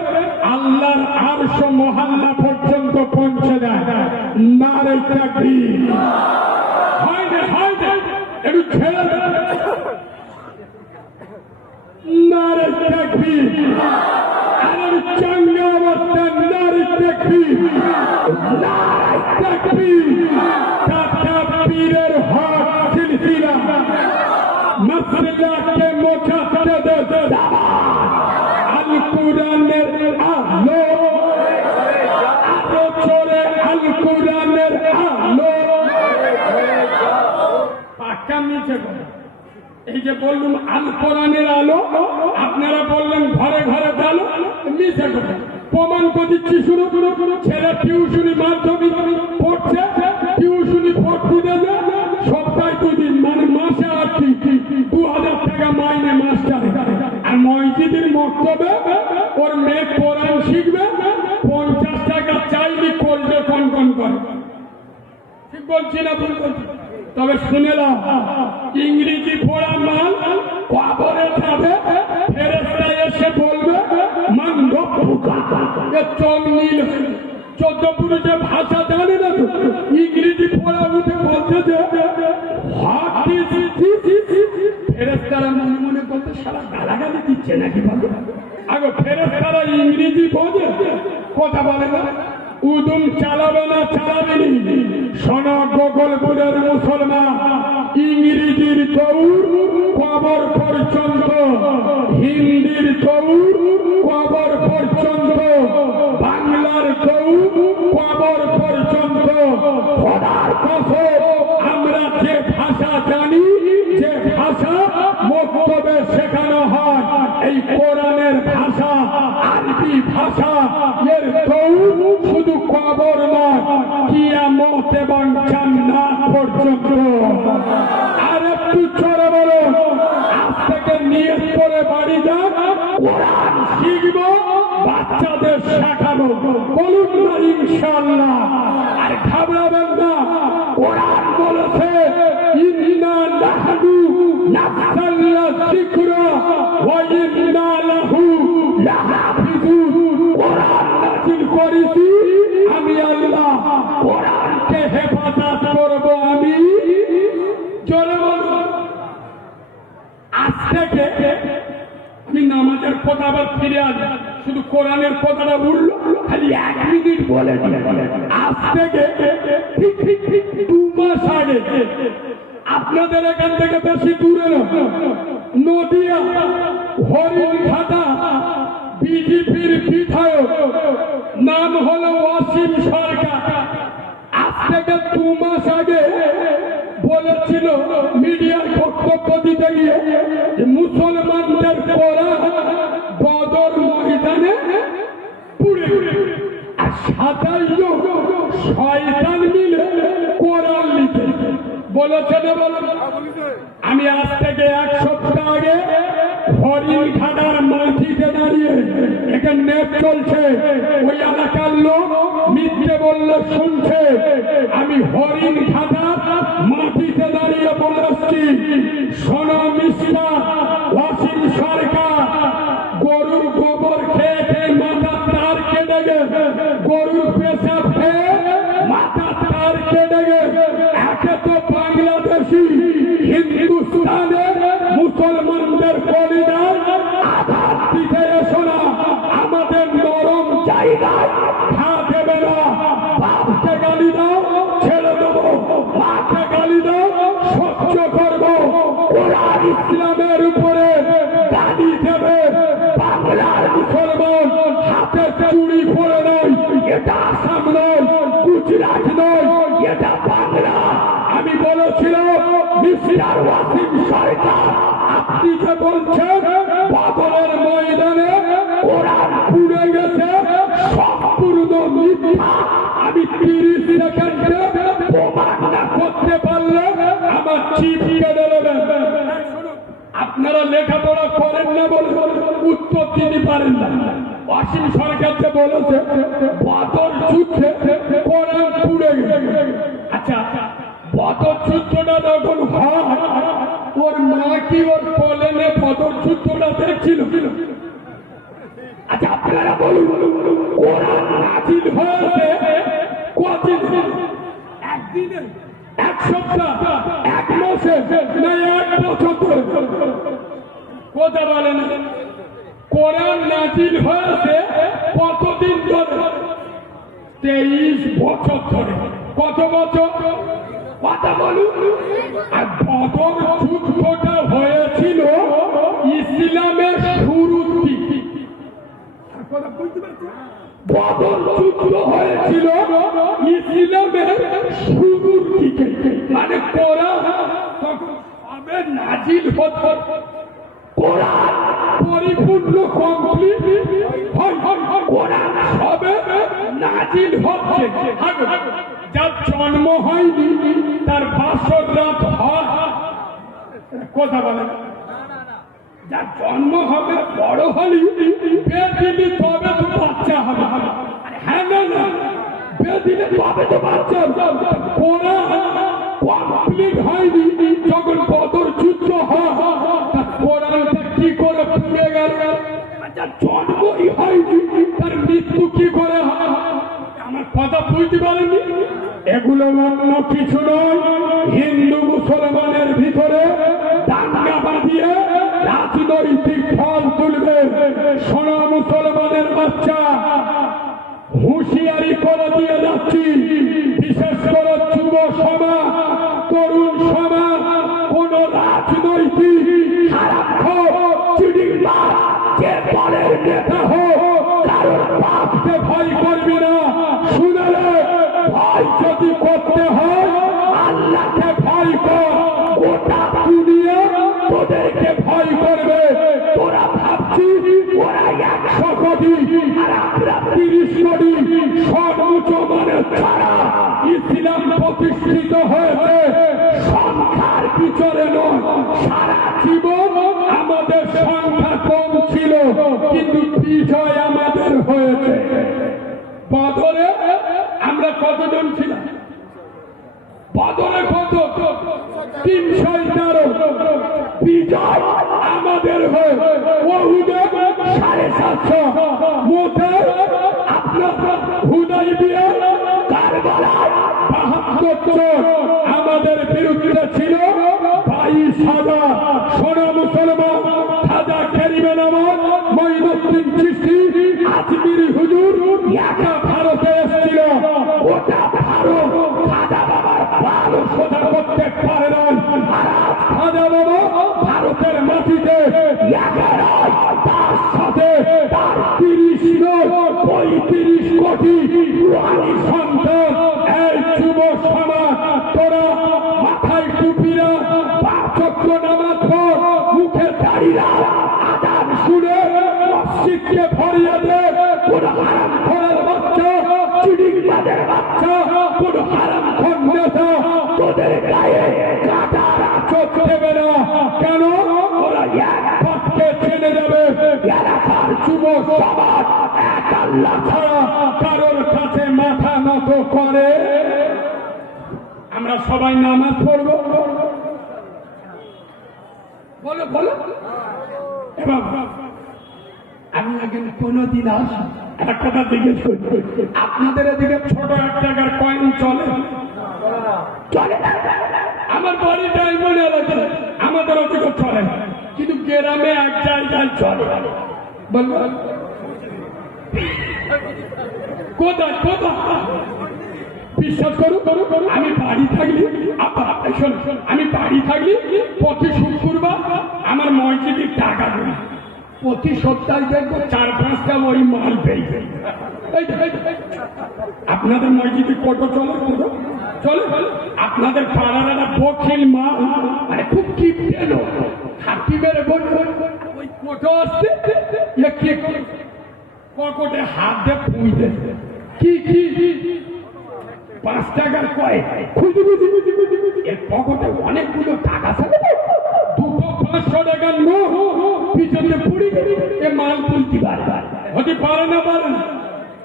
আল্লাহর আরশ মহল্লা পর্যন্ত পৌঁছে দেয়। নারে তাকবীর। হয় না, হয় না, একটু ছেড়ে দেয়। নারে তাকবীর। আর চাঙ্গা অবস্থা নারে তাকবীর, নারে তাকবীর। তাকবীরের হক সিলসিলা মাসলাকে মুজাদ্দিদ আল কুরআনের আলো, আলো চলে আল কুরআনের আলো। পাক্কা মিছে কথা। এই যে বললুম আল কোরআনের আলো, আপনারা বললেন ঘরে ঘরে আলো, মিছে কথা। প্রমাণ করে দিচ্ছি, শুরু শুরু। ছেলে টিউশনি মাধ্যমিক পড়ছে, টিউশনি পড়তে দেবে সপ্তাহে 2 দিন, মানে মাসে 2000 টাকা মাইনে মাস্টারে। আর মসজিদের মক্তবে ওর মেয়ে কোরআন শিখবে, 50 টাকা চাইলে করবে কন করে। ঠিক বলছি না ভুল বলছি? তবে শুনে নাও, ইংরেজি পড়া মাল কবরে যাবে, ফেরেশতা এসে বলবে মান রব্বুকা। চোখ নীল। 14 পুরুষে ভাষা জানে না তো, ইংরেজি পড়া উঠে বলছে যে হোয়াট ইজ দিস। ফেরেশতারা মনে মনে বলতে সারা গালাগালি দিচ্ছে নাকি বলো? আগে ফেরেশতারা ইংরেজি বোঝে, কথা বলে না। উদুম চালাবে না, চালাবেনি। শোনো গোগলপুরের মুসলমান, ইংরেজির দৌড় কবর পর্যন্ত, হিন্দির দৌড় কবর পর্যন্ত, বাংলার দৌড় কবর পর্যন্ত। খোদার কসম, আমরা যে ভাষা জানি, যে ভাষা মক্তবে শেখানো হয়, এই কোরআনের ভাষা আরবি ভাষা। এর দৌড় শুধু কবর নয়, কিয়ামত এবং জান্নাত পর্যন্ত। আর একটু চড়ে বলো, আজ থেকে নিয়ত করে বাড়ি যান, কোরআন শিখবো, বাচ্চাদের শেখাবো। বলুন না ইনশাআল্লাহ। আর ঘাবড়াবেন না, কোরআন বলেছে ইন্না নাহনু নাযালনা যিকরা ওয়া ইন্না লাহু লাহাফিজুন। কোরআন নাযিল করেছি আমি আল্লাহ, কোরআনকে হেফাজত করব আমি। জোরে বলুন। আজ থেকে আমি নামাজের কথা আবার ফিরে আসি, শুধু কোরআনের কথাটা উঠল, খালি 1 মিনিট বলে। আজ থেকে ঠিক 2 মাস আগে, আপনাদের এখান থেকে বেশি দূরে না, নদিয়া হরিণঘাটা বিজেপির বিধায়ক, নাম হলো ওয়াসিম সরকার। আজ থেকে 2 মাস আগে বলেছিল মিডিয়ার বক্তব্য দিতে গিয়ে যে মুসলমানদের কোরআন বদর ময়দানে পুড়ে, আর 27 জন শয়তান মিলে কোরআন লিখে বলেছে না বলে। আমি আজ থেকে 1 সপ্তাহ আগে হরিণঘাটার মাটিতে দাঁড়িয়ে, এখানে নেট চলছে, ওই এলাকার লোক মিথ্যে বললে শুনছে। আমি হরিণঘাটার মাটিতে দাঁড়িয়ে বলেছি, শোনো মিস্টার ওয়াসিম সরকার, গরুর গোবর খেয়ে খেয়ে মাথার তার কেটে গেছে, গরুর পেশাব খেয়ে মাথার তার কেটে গেছে। একে তো বাংলাদেশি, হিন্দুস্তানের মুসলমান ইসলামের উপরে দাবি দেবে। বাংলার মুসলমান হাতে চুরি পরে নয়, এটা আসাম নয়, গুজরাট নয়, এটা বাংলা। আমি বলেছিলাম মিস্টার ওয়াসিম সরকার, আপনি যে বলছেন বদরের ময়দানে কোরআন পুড়ে গেছে, সম্পূর্ণ মিথ্যা। আমি 30 সেকেন্ডে প্রমাণ না করতে পারলে আমার চিপ কেটে নেবেন। আপনারা লেখাপড়া করেন না বলে উত্তর দিতে পারেন না। ওয়াসিম সরকার যে বলেছে বদর যুদ্ধে কোরআন পুড়ে গেছে। আচ্ছা, বদর যুদ্ধটা যখন হয়, ওর মা কি ওর কোলে নিয়ে বদর যুদ্ধটা দেখছিল? আচ্ছা, আপনারা বলুন, কোরআন নাযিল হয়েছে কতদিন? একদিনে, এক সপ্তাহ, এক মাসে, না 1 বছর ধরে? কথা বলেন। কোরআন নাযিল হয়েছে কতদিন ধরে? 23 বছর ধরে। কত বছর? কথা বলুন। আর বদর যুদ্ধটা হয়েছিল ইসলামের শুরুর দিকে। বদর যুদ্ধ হয়েছিল ইসলামের শুরুর দিকে, মানে কোরআন তখন সবে নাযিল হতো। কোরআন পরিপূর্ণ কমপ্লিট হয়, কোরআন সবে নাযিল হচ্ছে। যার জন্ম হয়নি তার বাসর রাত হয়। কথা বলেন। যার জন্ম হবে, বড় হলি বেদিলে তবে তো বাচ্চা হবে। হ্যাঁ না না, বেদিলে তবে তো বাচ্চা। কোরআন কমপ্লিট হয়নি যখন বদর যুদ্ধ হয়, তার কোরআনটা কি করে পুড়ে গেল? যার জন্মই হয়নি তার মৃত্যু কি করে হয়? আমার কথা বুঝতে পারেনি? এগুলো অন্য কিছু নয়, হিন্দু মুসলমানের ভিতরে দাঙ্গা বাঁধিয়ে রাজনৈতিক ফল তুলবে। সোনা মুসলমানের বাচ্চা, হুঁশিয়ারি করে দিয়ে যাচ্ছি, বিশেষ করে যুব সমাজ, তরুণ সমাজ, কোন রাজনৈতিক হারামখোর চিড়িংবাজ যে দলের নেতা হোক, কারোর বাপকে ভয় করবি না। শুনে রে, ভয় যদি করতে হয় আল্লাহকে ভয় কর। গোটা দুনিয়া তোদেরকে ভয় করবে। তোরা ভাবছিস ওরা 100 কোটি আর আমরা 30 কোটি। সর্বোচ্চ মানে ছাড়া ইসলাম প্রতিষ্ঠিত হয়েছে সংখ্যার বিচারে নয়। সারা জীবন আমাদের সংখ্যা কম ছিল, কিন্তু বিজয় আমাদের হয়েছে। বদরে আমরা কতজন ছিলাম? বদরে কত? 311। বিজয় আমাদের হয়ে ওহুদে 750, মোতে আপনার হুদাইবিয়া, কারবালায় 72 আমাদের বিরুদ্ধে ছিল 22,000। সোনা মুসলমান খাজা খেরিবে নামক মঈনুদ্দিন চিশতি আজমিরি হুজুর একা ভারতে এসেছিল। ওটা ভারত খাজা বাবার ভালো সোজা করতে পারে না। খাজা বাবা ভারতের মাটিতে তার সাথে তার 35 কোটি রুহানি সন্তান। এই যুব সমাজ, তোরা মাথায় টুপিরা, 5 ওয়াক্ত নামাজ পড়, মুখে দাঁড়িয়ে আজান শুনে মসজিদকে ভরিয়ে দে। কোন হারামখোরের বাচ্চা, চিড়িংবাজের বাচ্চা, কোন হারামখোর নেতা তোদের গায়ে কাঁটার চোখ দেবে না। কেন? ওরা এক পথকে চেনে যাবে। এলাকার যুব সমাজ এক আল্লাহ ছাড়া কারোর কাছে মাথা নত করে। আমরা সবাই নামাজ পড়ব, বলো বলো। এবং আমি আগে কোনদিন আসি একটা কথা জিজ্ঞেস করি, আপনাদের এদিকে ছোট 1 টাকার কয়েন চলে? চলে। আমার বাড়ি ডায়মন্ড এলাকা, আমাদের ওদিকে চলে, কিন্তু গ্রামে এক জায়গায় চলে। বলবো কোথায়? বিশ্বাস করো আমি বাড়ি থাকলি শোন আমি বাড়ি থাকলি প্রতি শুক্রবার আমার মসজিদের টাকা দেবে প্রতি সপ্তাহে দেখবো 4-5টা ওই মাল পেয়েছে। আপনাদের মসজিদে কত চলে চলে আপনাদের পাড়ার একটা বখিল মা মানে খুব কিপটে লোক হাতি মেরে বলবে ওই কোটো আসছে পকেটে হাত দিয়ে পুঁজে কি 5 টাকার কয় খুঁজি এর পকেটে অনেকগুলো টাকা থাকে 200-500 টাকার নোট পিছনে পুড়ি এ মাল তুলতে পারে হতে পারে না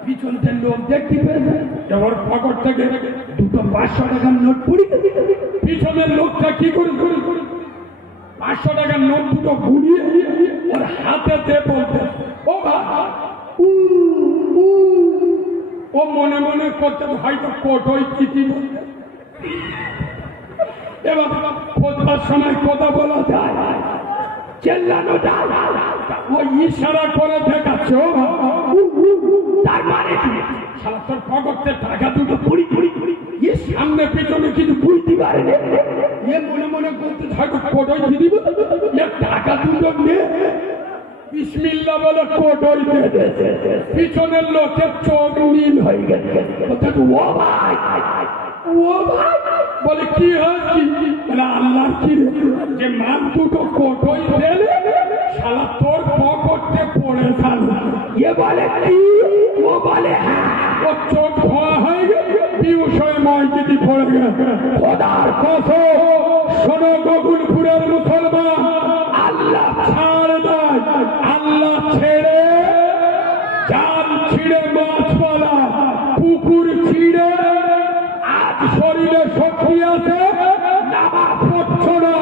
পিছন থেকে লোক দেখতে পেয়েছে এবার পকেট থেকে 200-500 টাকার নোট পুড়ি পিছনের লোকটা কি করে 500 টাকার নোট দুটো ঘুরিয়ে ওর হাতে দিয়ে বলতে ও বাবা ও মনে মনে করতে হয়তো কোটোই চিঠি বলতে এবার খোঁজার সময় কথা বলা যায় চেল্লানো যায় ওই ইশারা করে দেখাচ্ছে তার মানে তোর পকেটে টাকা দুটো পুড়ি এ সামনে পেছনে কিছু বুঝতে পারে না এ মনে মনে করতে হয়তো কোটোই চিঠি এ টাকা দুটো নিয়ে বিসমিল্লাহ বলে কোটোই দিয়ে দিয়েছে পিছনের লোকের চোখ নীল হয়ে গেছে ও ভাই বলে কি হয়েছি বলে আল্লাহর কি যে মাল দুটো কোটোই দিলে শালা তোর পকেটে পড়ে শালা এ বলে কি ও বলে ও চোখ ধোয়া হয়ে গেছে বিউষয় মসজিদে পড়ে গেছে খোদার কসম শোনো গগুলপুরের মুসলমান আল্লাহ ছাড় দেয় আল্লাহ ছেড়ে জাল ছিঁড়ে মাছ পালা পুকুর ছিঁড়ে আজ শরীরে শক্তি আছে নামাজ পড়ছ না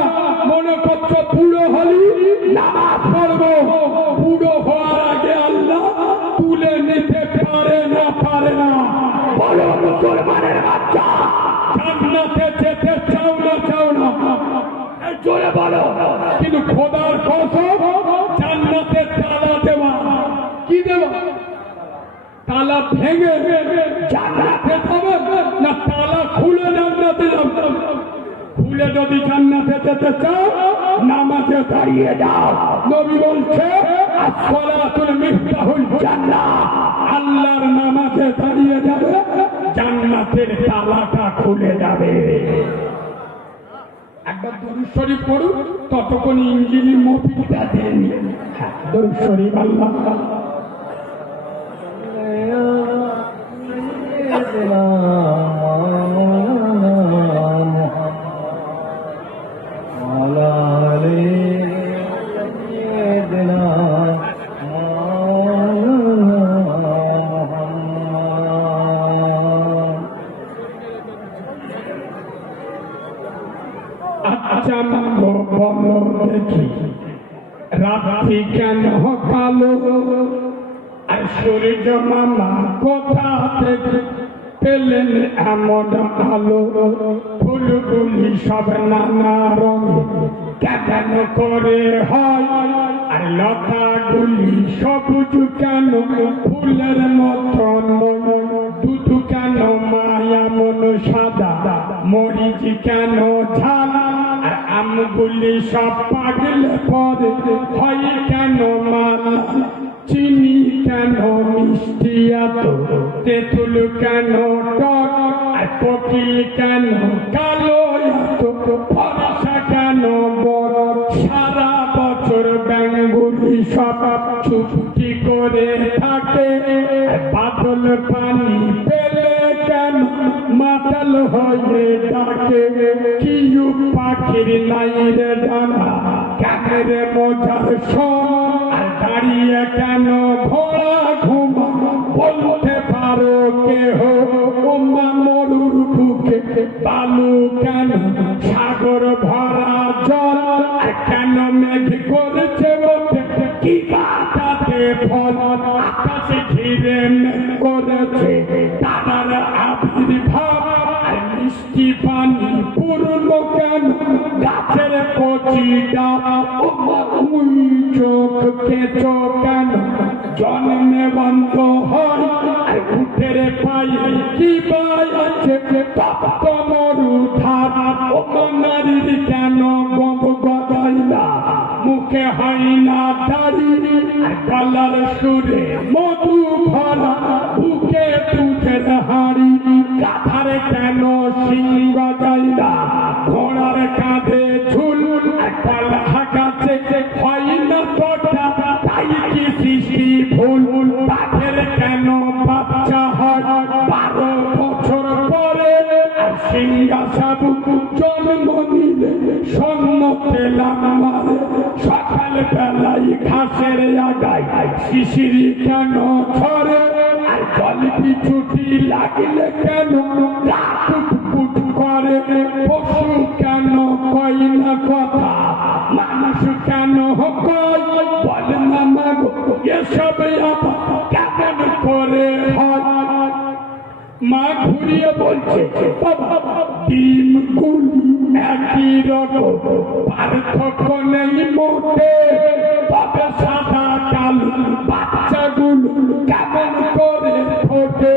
মনে করছ বুড়ো হলি নামাজ পড়বো বুড়ো হওয়ার আগে আল্লাহ তুলে নিতে পারে না বলো মুসলমানের বাচ্চা জান্নাতে যেতে চাও না জোরে বলো কিন্তু খোদার কসম জান্নাতে তালা দেওয়া কি দেওয়া তালা ভেঙে জান্নাতে যাবে না তালা খুলে জান্নাতে যাবে খুলে যদি জান্নাতে যেতে চাও নামাজে দাঁড়িয়ে যাও নবী বলছে আসসালাতুল মিফতাহুল জান্নাহ আল্লাহর নামাজে দাঁড়িয়ে যাবে জান্নাতের তালাটা খুলে যাবে একবার দরুদ শরীফ পড়ুন ততক্ষণ ইঞ্জিনি মফিটা দেন দরুদ শরীফ আল্লাহ আচ্ছা মাগো বলো দেখি রাত্রি কেন কালো আর সূর্য মামা কোথা থেকে পেলেন এমন আলো ফুলগুলি সব নানা রঙে কেমন করে হয় আর লতাগুলি সবুজ কেন ফুলের মতন দুধ কেন মায়া মন সাদা মরিচ কেন ঝাল আর আমগুলি সব পাগলে পরে হয় কেন মালা চিনি কেন মিষ্টি এত তেঁতুল কেন টক আর কোকিল কেন কালো এত ফর্সা কেন বড় সারা বছর ব্যাঙগুলি সব চুপটি করে থাকে বাদল পানি পেলে কেন মাতাল হয়ে ডাকে কি পাখির নাই রে ডানা কাকের মজার সব দাঁড়িয়ে কেন ঘোড়া ঘুমা বলতে পারো কেহ ওমা মরুর বুকে বালু কেন সাগর ভরা জল আর কেন মেঘ করেছে ওঠে কি কাটাতে ফল আকাশে ঘিরে করেছে তারার আবির্ভাব আর মিষ্টি পানি পূর্ণ কেন গাছের কচি ডাব চোখ কেঁচো কেন জন্মে বন্ধ হয় আর উঠের পাই কি পাই আছে তপ্ত মরুধার ও নারীর কেন গদাইলা মুখে হয় না দাড়ি গলার সুরে মধু ভরা বুকে দুধের হাড়ি গাধার কেন সিংহ যাইলা ঘোড়ার কাঁধে ঝুল কলা গাছে হয় না তোটা তাই কি সৃষ্টি ভুল বাঘের কেন বাচ্চা হয় 12 বছর পরে আর সিংহা সাবু জন্ম নিলে স্বর্ণ পেলাম মারে সকাল বেলায় ঘাসের আগায় শিশিরি কেন ছড়ে আর জল পিছুটি লাগলে কেন পুট করে পশু কেন কয় না কথা মানুষ কেন কয় বলে না মাগো এসব কেমন করে হয় মা ঘুরিয়ে বলছে ডিম গুলি একই রকম পার্থক্য নেই মোটে তবে সাদা কালো বাচ্চাগুলো কেমন করে ফোটে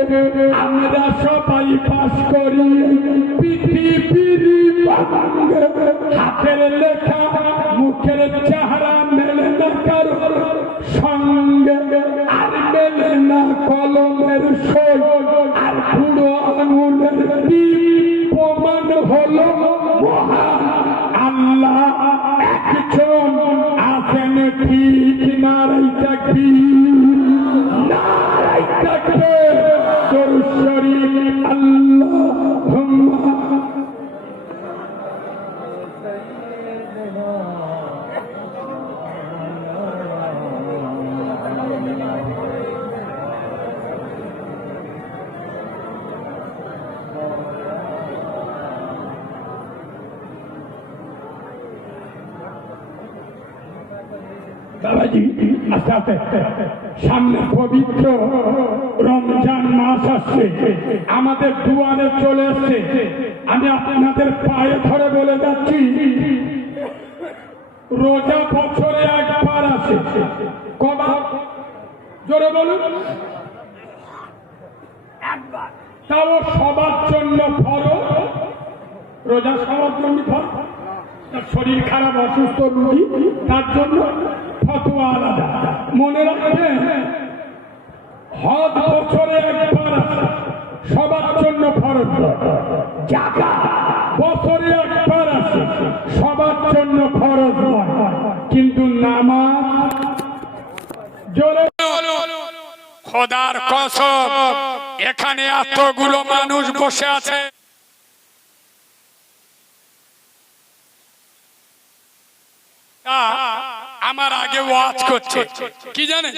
আমরা সবাই পাস করি পিঠি হাতের লেখা মুখের চেহারা মেলে না কারো সঙ্গে আর মেলে না কলমের সই আর পুরো আঙুলের প্রমাণ হলো মহান আল্লাহ একজন আছেন ঠিক নারাইটা কি নারাইটাকে দর্শরী আল্লাহ বাবাজি আস্তে আস্তে সামনে পবিত্র রমজান মাস আসছে আমাদের দুয়ারে চলে এসছে আমি আপনাদের পায়ে ধরে বলে যাচ্ছি রোজা বছরে একবার আসে কবার জোরে বলুন একবার তাও সবার জন্য ফরজ রোজা সবার জন্য ফরজ শরীর খারাপ অসুস্থ রোগী তার জন্য ফতোয়া আলাদা মনে রাখবেন হজ বছরে একবার আসে সবার জন্য ফরজ জাকাত বছরে একবার আসে সবার জন্য ফরজ নয় কিন্তু নামাজ জোরে খোদার কসম এখানে এতগুলো মানুষ বসে আছে আমার আগে ওয়াজ করছে কি জানেন